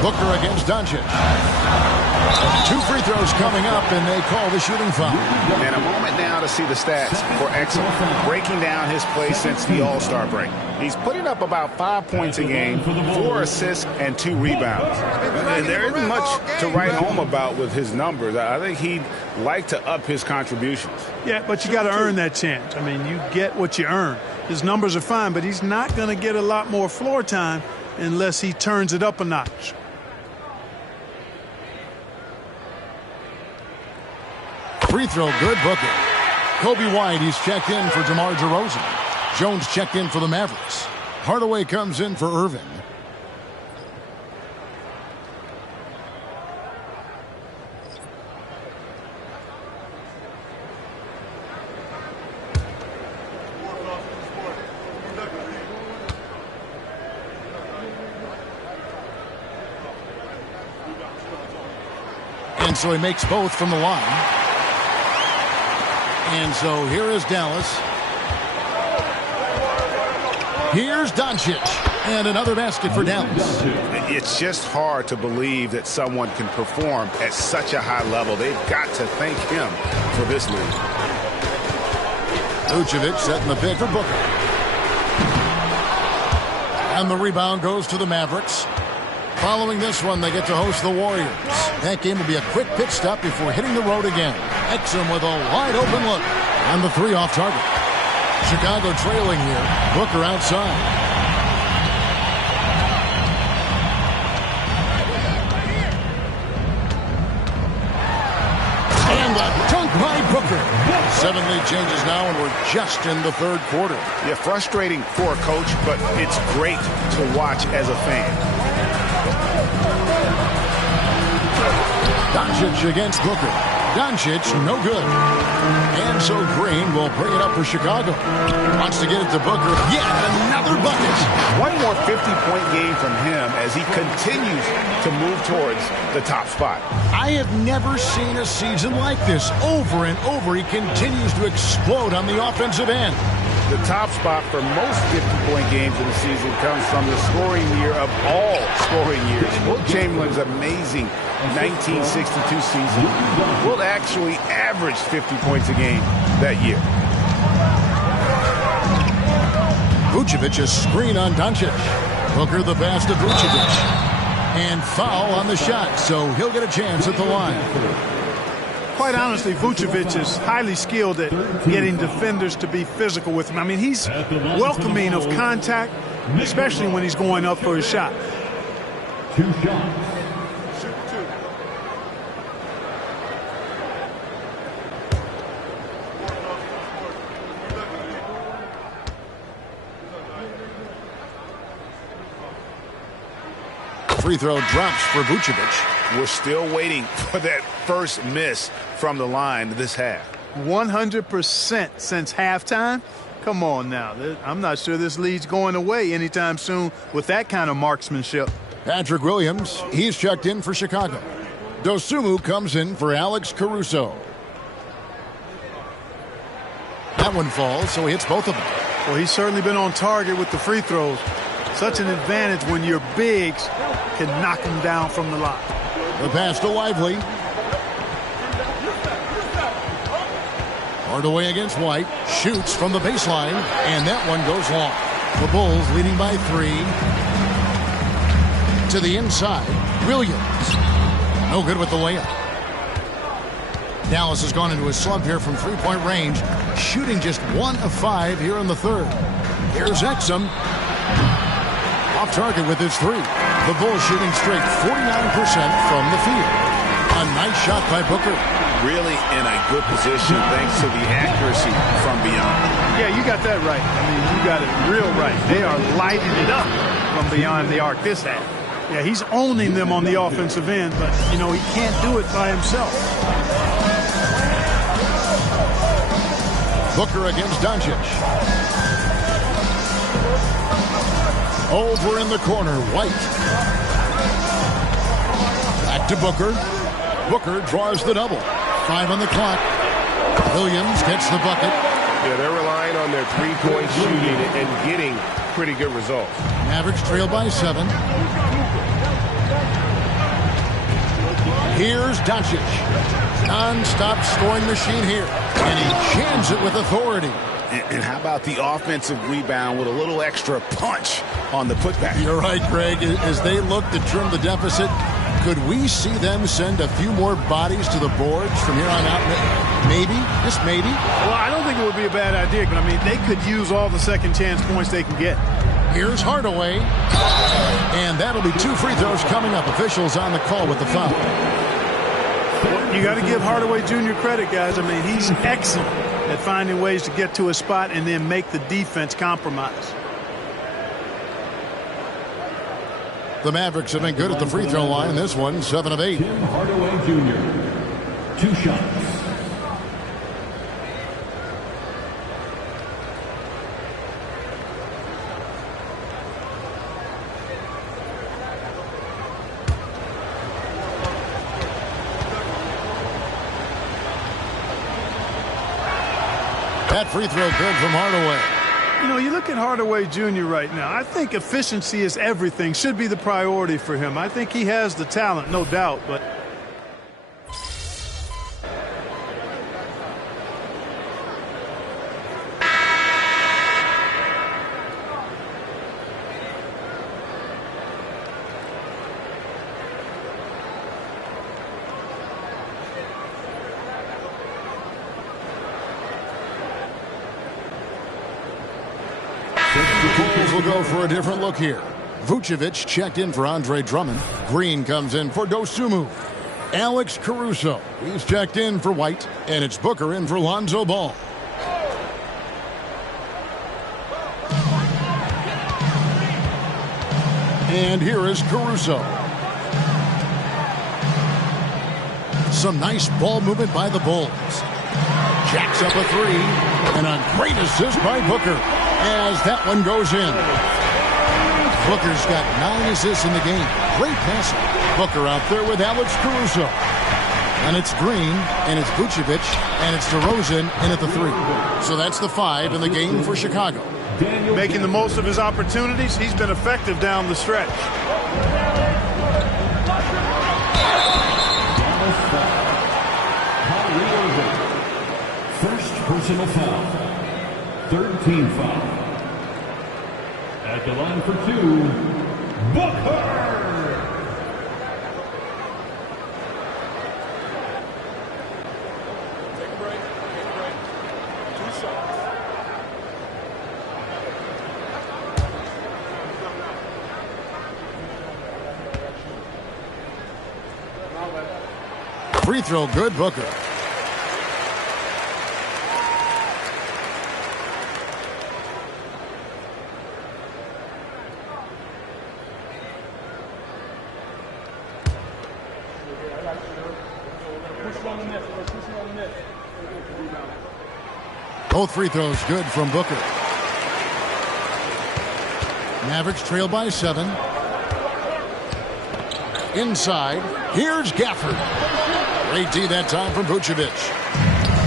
Booker against Doncic. 2 free throws coming up, and they call the shooting foul. And a moment now to see the stats for Exum, breaking down his play since the All-Star break. He's putting up about 5 points a game, 4 assists, and 2 rebounds. And there isn't much to write home about with his numbers. I think he'd like to up his contributions. Yeah, but you got to earn that chance. I mean, you get what you earn. His numbers are fine, but he's not going to get a lot more floor time unless he turns it up a notch. Free throw, good. Booker. Kobe White, he's checked in for DeMar DeRozan. Jones checked in for the Mavericks. Hardaway comes in for Irving. And so he makes both from the line. And so here is Dallas. Here's Doncic. And another basket for Dallas. It's just hard to believe that someone can perform at such a high level. They've got to thank him for this lead. Vucevic setting the pick for Booker. And the rebound goes to the Mavericks. Following this one, they get to host the Warriors. That game will be a quick pit stop before hitting the road again. Exum with a wide open look. And the three off target. Chicago trailing here. Booker outside. And the dunk by Booker. 7 lead changes now, and we're just in the third quarter. Yeah, frustrating for a coach, but it's great to watch as a fan. Doncic against Booker. Doncic, no good. And so Green will bring it up for Chicago. Wants to get it to Booker. Yet another bucket. One more 50-point game from him as he continues to move towards the top spot. I have never seen a season like this. Over and over, he continues to explode on the offensive end. The top spot for most 50-point games in the season comes from the scoring year of all scoring years. Will Chamberlain's amazing 1962 season will actually average 50 points a game that year. Vucevic a screen on Doncic. Booker the pass to Vucevic. And foul on the shot, so he'll get a chance at the line. Quite honestly, Vucevic is highly skilled at getting defenders to be physical with him. I mean, he's welcoming of contact, especially when he's going up for his shot. 2 shots. Free throw drops for Vucevic. We're still waiting for that first miss from the line this half. 100% since halftime. Come on now. I'm not sure this lead's going away anytime soon with that kind of marksmanship. Patrick Williams, he's checked in for Chicago. Dosunmu comes in for Alex Caruso. That one falls, so he hits both of them. Well, he's certainly been on target with the free throws. Such an advantage when your bigs can knock them down from the line. The pass to Lively. Hardaway against White. Shoots from the baseline, and that one goes long. The Bulls leading by 3. To the inside, Williams. No good with the layup. Dallas has gone into a slump here from three-point range, shooting just 1 of 5 here in the third. Here's Exum. Off target with his 3. The Bulls shooting straight 49% from the field. A nice shot by Booker. Really in a good position thanks to the accuracy from beyond. Yeah, you got that right. I mean, you got it real right. They are lighting it up from beyond the arc this half. Yeah, he's owning them on the offensive end, but, you know, he can't do it by himself. Booker against Doncic. Over in the corner, White. Back to Booker. Booker draws the double. 5 on the clock. Williams gets the bucket. Yeah, they're relying on their three-point shooting and getting pretty good results. Mavericks trail by 7. Here's Doncic. Non-stop scoring machine here. And he jams it with authority. And how about the offensive rebound with a little extra punch on the putback? You're right, Greg. As they look to trim the deficit, could we see them send a few more bodies to the boards from here on out? Maybe, just maybe. Well, I don't think it would be a bad idea, but I mean, they could use all the second chance points they can get. Here's Hardaway. And that'll be 2 free throws coming up. Officials on the call with the foul. You got to give Hardaway Jr. credit, guys. I mean, he's excellent at finding ways to get to a spot and then make the defense compromise. The Mavericks have been good at the free throw line. This one, 7 of 8. Tim Hardaway Jr. 2 shots. That free throw good from Hardaway. You know, you look at Hardaway Jr. right now. I think efficiency is everything, should be the priority for him. I think he has the talent, no doubt, but Bulls will go for a different look here. Vucevic checked in for Andre Drummond. Green comes in for Dosunmu. Alex Caruso, he's checked in for White. And it's Booker in for Lonzo Ball. And here is Caruso. Some nice ball movement by the Bulls. Jacks up a three. And a great assist by Booker as that one goes in. Booker's got 9 assists in the game. Great passing. Booker out there with Alex Caruso. And it's Green, and it's Vucevic, and it's DeRozan in at the 3. So that's the 5 in the game for Chicago. Making the most of his opportunities. He's been effective down the stretch. First personal foul. Third team foul. At the line for 2, Booker! Take a break. 2 shots. Free throw good, Booker. Both free throws good from Booker. Mavericks trail by 7. Inside, here's Gafford. Great D that time from Vucevic.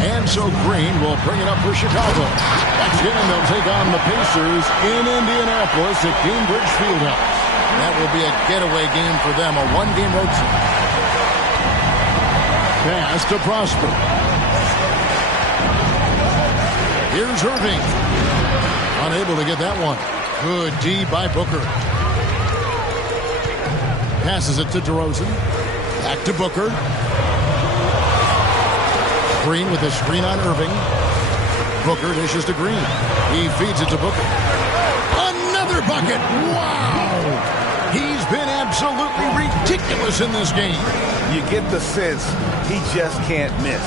And so Green will bring it up for Chicago. Next game, they'll take on the Pacers in Indianapolis at Cambridge Fieldhouse. That will be a getaway game for them, a 1-game road trip. Pass to Prosper. Here's Irving. Unable to get that one. Good D by Booker. Passes it to DeRozan. Back to Booker. Green with a screen on Irving. Booker dishes to Green. He feeds it to Booker. Another bucket! Wow! He's been absolutely ridiculous in this game. You get the sense he just can't miss.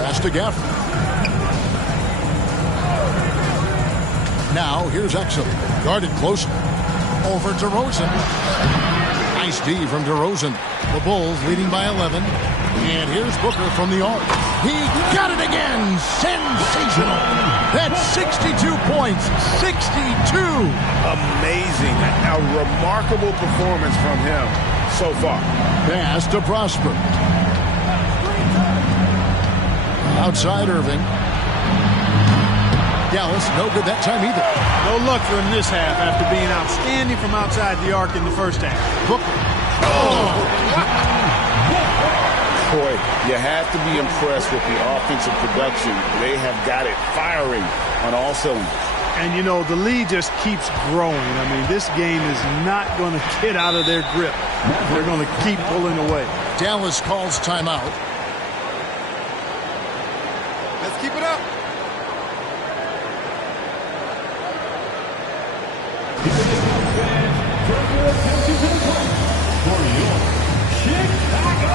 Pass to Gafford. Now here's Exum. Guarded closely. Over to DeRozan. Nice D from DeRozan. The Bulls leading by 11. And here's Booker from the arc. He got it again. Sensational. That's 62 points. 62. Amazing. A remarkable performance from him so far. Pass to Prosper. Outside Irving. Dallas, no good that time either. No luck for him this half after being outstanding from outside the arc in the first half. Booker. Boy, you have to be impressed with the offensive production. They have got it firing on all cylinders. And, you know, the lead just keeps growing. I mean, this game is not going to get out of their grip. They're going to keep pulling away. Dallas calls timeout. Let's keep it up. For your Chicago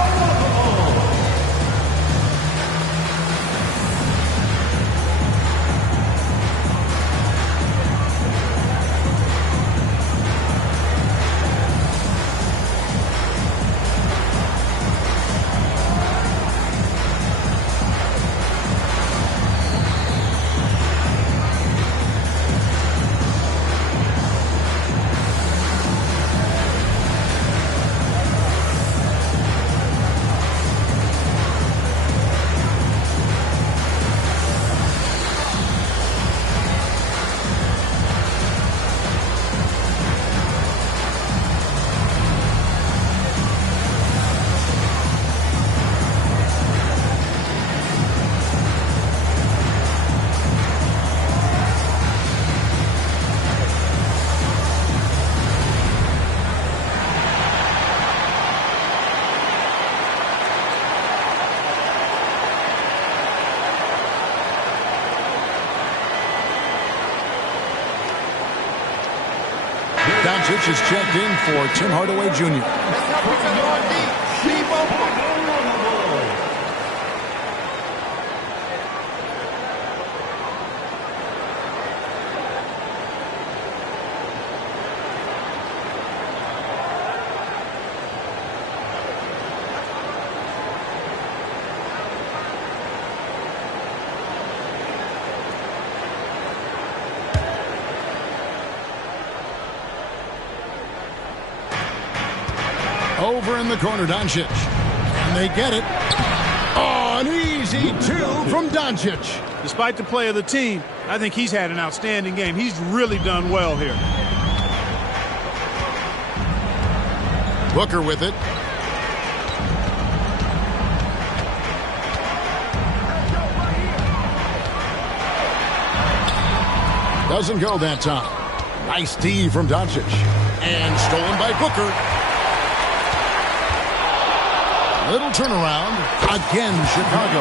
Doncic is checked in for Tim Hardaway Jr. Over in the corner, Doncic. And they get it. Oh, an easy two from Doncic. Despite the play of the team, I think he's had an outstanding game. He's really done well here. Booker with it. Doesn't go that time. Nice D from Doncic. And stolen by Booker. Little turnaround. Again, Chicago.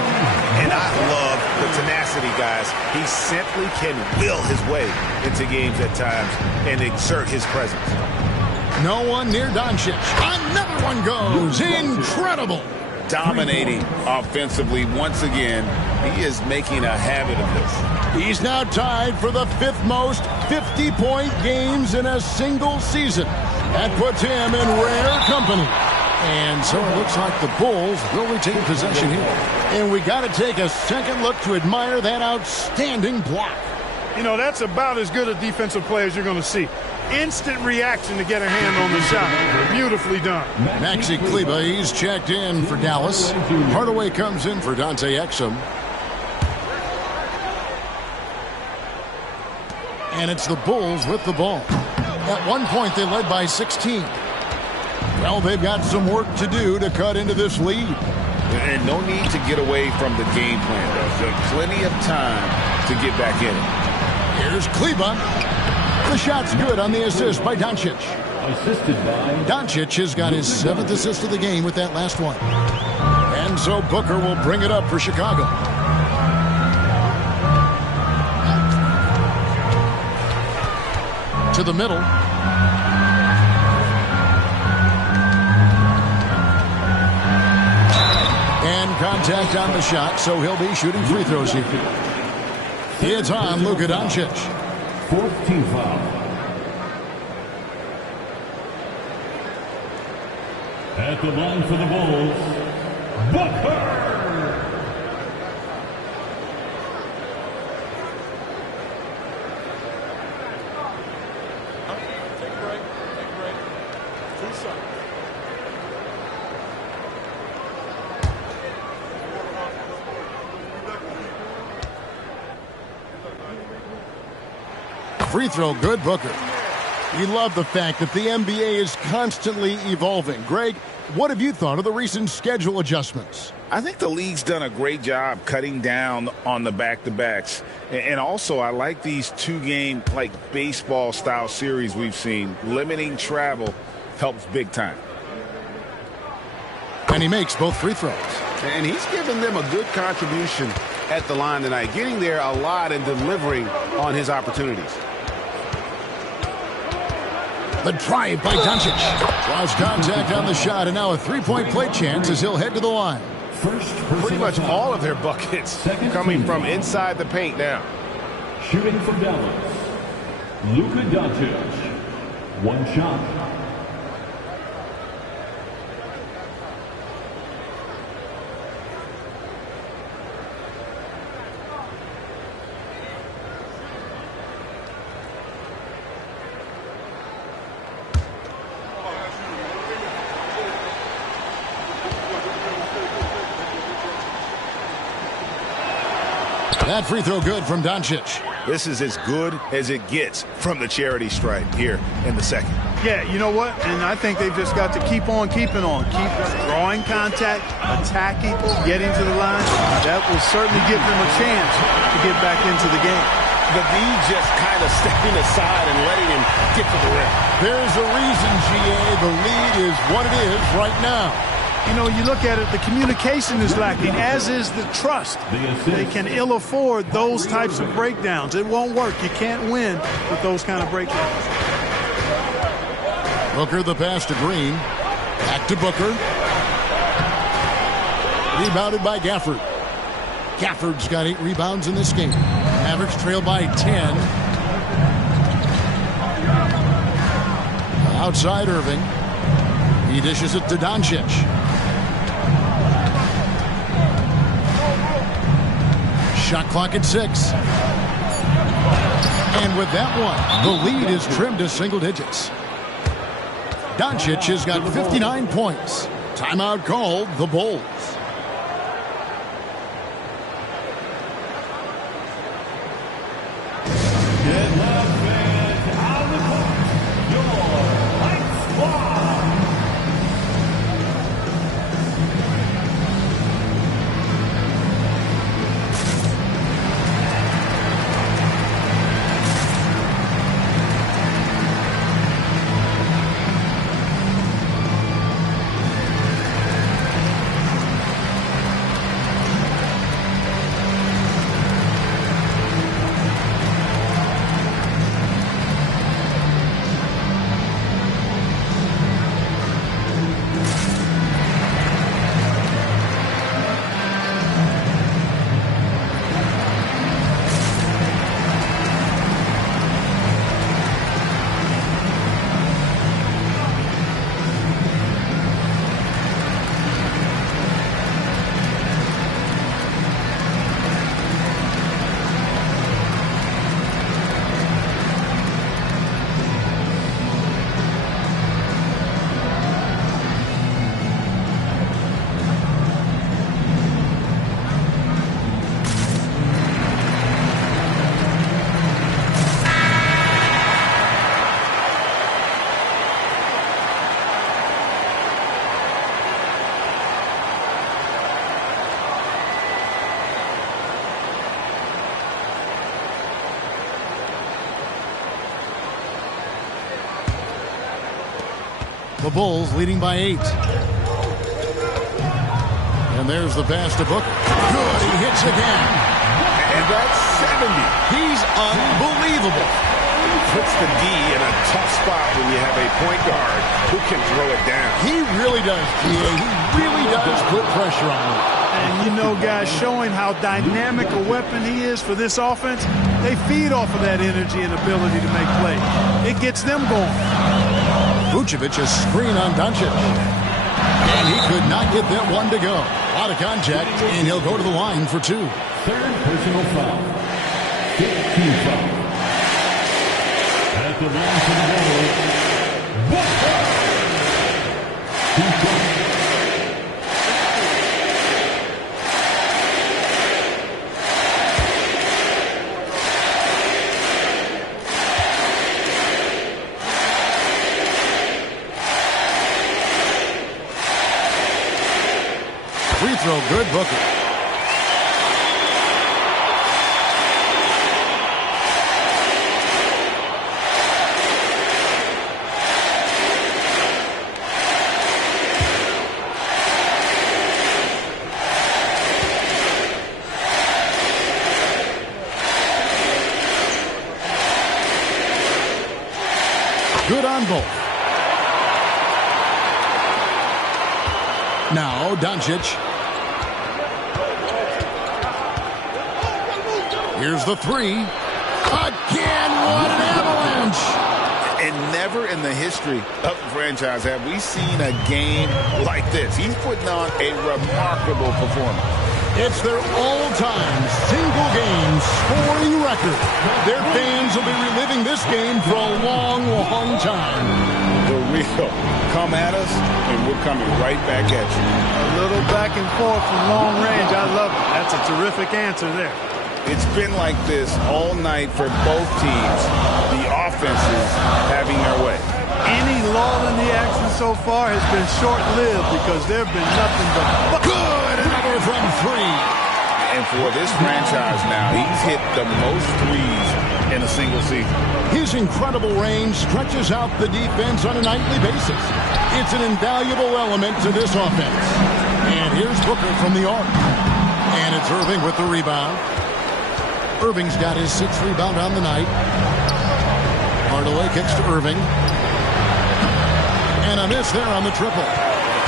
And I love the tenacity, guys. He simply can will his way into games at times and exert his presence. No one near Doncic. Another one goes. Incredible. Dominating offensively once again. He is making a habit of this. He's now tied for the 5th most 50-point games in a single season. That puts him in rare company. And so it looks like the Bulls will retain possession here. And we got to take a second look to admire that outstanding block. You know, that's about as good a defensive play as you're going to see. Instant reaction to get a hand on the shot. Beautifully done. Maxi Kleber, he's checked in for Dallas. Hardaway comes in for Dante Exum. And it's the Bulls with the ball. At one point, they led by 16. Well, they've got some work to do to cut into this lead. And no need to get away from the game plan. There's plenty of time to get back in it. Here's Kleber. The shot's good on the assist by Doncic. Assisted by Doncic has got his 7th assist of the game with that last one. And so Booker will bring it up for Chicago. To the middle. And contact on the shot, so he'll be shooting free throws here. It's on Luka Doncic. 4th team foul. At the line for the Bulls, Booker. Take a break. Take a break. 2 shots. Free throw, good, Booker. We love the fact that the NBA is constantly evolving. Greg, what have you thought of the recent schedule adjustments? I think the league's done a great job cutting down on the back-to-backs. And also, I like these 2-game, like baseball-style series we've seen. Limiting travel helps big time. And he makes both free throws. And he's given them a good contribution at the line tonight, getting there a lot and delivering on his opportunities. The drive by Doncic. Draws contact on the shot, and now a three-point play chance as he'll head to the line. Pretty much all of their buckets coming from inside the paint now. Shooting for Dallas, Luka Doncic. 1 shot. That free throw good from Doncic. This is as good as it gets from the charity stripe here in the second. Yeah, you know what? And I think they've just got to keep on keeping on. Keep drawing contact, attacking, getting to the line. That will certainly give them a chance to get back into the game. The V just kind of stepping aside and letting him get to the rim. There's a reason, GA, the lead is what it is right now. You know, you look at it, the communication is lacking, as is the trust. They can ill afford those types of breakdowns. It won't work. You can't win with those kind of breakdowns. Booker the pass to Green. Back to Booker. Rebounded by Gafford. Gafford's got 8 rebounds in this game. Mavericks trail by 10. Outside Irving. He dishes it to Doncic. Shot clock at 6. And with that one, the lead is trimmed to single digits. Doncic has got 59 points. Timeout called, the Bulls. The Bulls leading by 8. And there's the pass to Booker. Good, he hits again. And that's 70. He's unbelievable. He puts the D in a tough spot when you have a point guard who can throw it down. He really does, G.A. He really does put pressure on him. And you know, guys, showing how dynamic a weapon he is for this offense, they feed off of that energy and ability to make plays. It gets them going. Vucevic a screen on Doncic. And he could not get that one to go. A lot of contact, and he'll go to the line for 2. Third personal foul. 15 foul. At the line for the ball. Free throw, good, Booker. Good on both. Now, Doncic. Here's the 3. Again, what an avalanche! And never in the history of the franchise have we seen a game like this. He's putting on a remarkable performance. It's their all-time single-game scoring record. Their fans will be reliving this game for a long, long time. The real come at us, and we're coming right back at you. A little back and forth from long range. I love it. That's a terrific answer there. It's been like this all night for both teams. The offenses having their way. Any lull in the action so far has been short-lived because there have been nothing but good. Another from 3. And for this franchise now, he's hit the most threes in a single season. His incredible range stretches out the defense on a nightly basis. It's an invaluable element to this offense. And here's Booker from the arc. And it's Irving with the rebound. Irving's got his 6th rebound on the night. Hardaway kicks to Irving. And a miss there on the triple.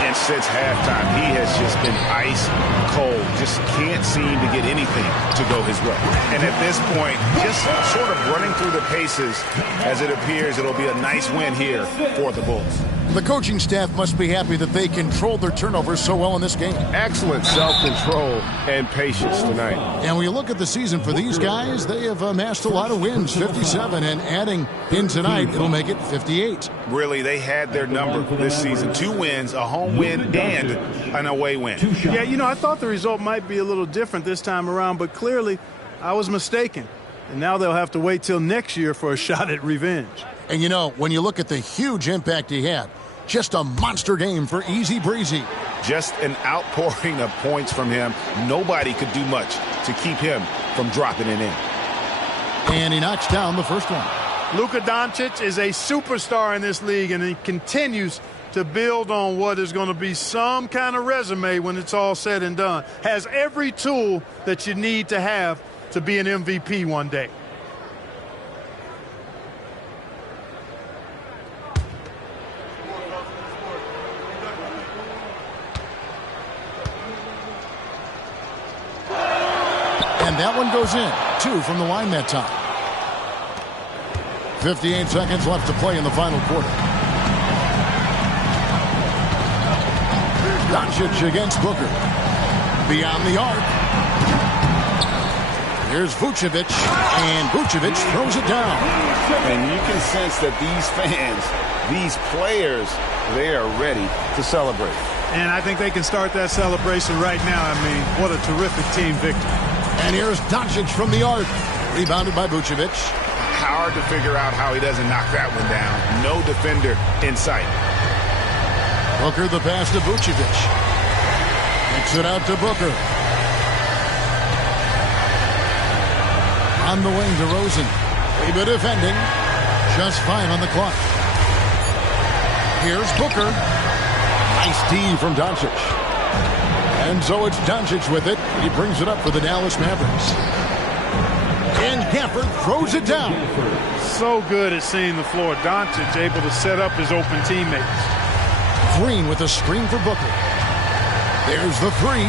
And since halftime, he has just been ice cold. Just can't seem to get anything to go his way. And at this point, just sort of running through the paces, as it appears it'll be a nice win here for the Bulls. The coaching staff must be happy that they controlled their turnovers so well in this game. Excellent self-control and patience tonight. And when you look at the season for these guys, they have amassed a lot of wins, 57, and adding in tonight, it'll make it 58. Really, they had their number this season. 2 wins, a home win, and an away win. Yeah, you know, I thought the result might be a little different this time around, but clearly I was mistaken. And now they'll have to wait till next year for a shot at revenge. And, you know, when you look at the huge impact he had, just a monster game for Easy Breezy. Just an outpouring of points from him. Nobody could do much to keep him from dropping it in. And he knocks down the first one. Luka Doncic is a superstar in this league, and he continues to build on what is going to be some kind of resume when it's all said and done. Has every tool that you need to have to be an MVP one day. And that one goes in. 2 from the line that time. 58 seconds left to play in the final quarter. Doncic against Booker. Beyond the arc. Here's Vucevic, and Vucevic throws it down. And you can sense that these fans, these players, they are ready to celebrate. And I think they can start that celebration right now. I mean, what a terrific team victory. And here's Doncic from the arc. Rebounded by Vucevic. Hard to figure out how he doesn't knock that one down. No defender in sight. Booker the pass to Vucevic. Kicks it out to Booker. On the wing to Rosen. Reba defending. Just 5 on the clock. Here's Booker. Nice D from Doncic. And so it's Doncic with it. He brings it up for the Dallas Mavericks. And Gafford throws it down. So good at seeing the floor. Doncic able to set up his open teammates. Green with a screen for Booker. There's the 3.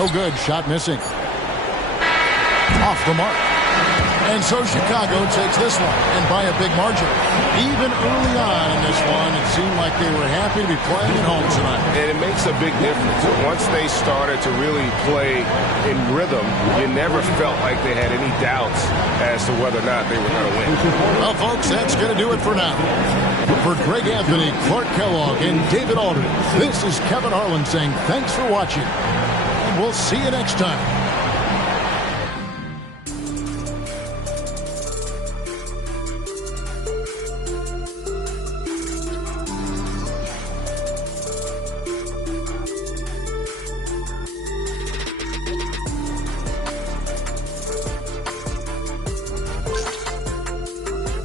No good. Shot missing. Off the mark. And so Chicago takes this one, and by a big margin. Even early on in this one, it seemed like they were happy to be playing at home tonight. And it makes a big difference. Once they started to really play in rhythm, you never felt like they had any doubts as to whether or not they were going to win. Well, folks, that's going to do it for now. For Greg Anthony, Clark Kellogg, and David Aldridge, this is Kevin Harlan saying thanks for watching. And we'll see you next time.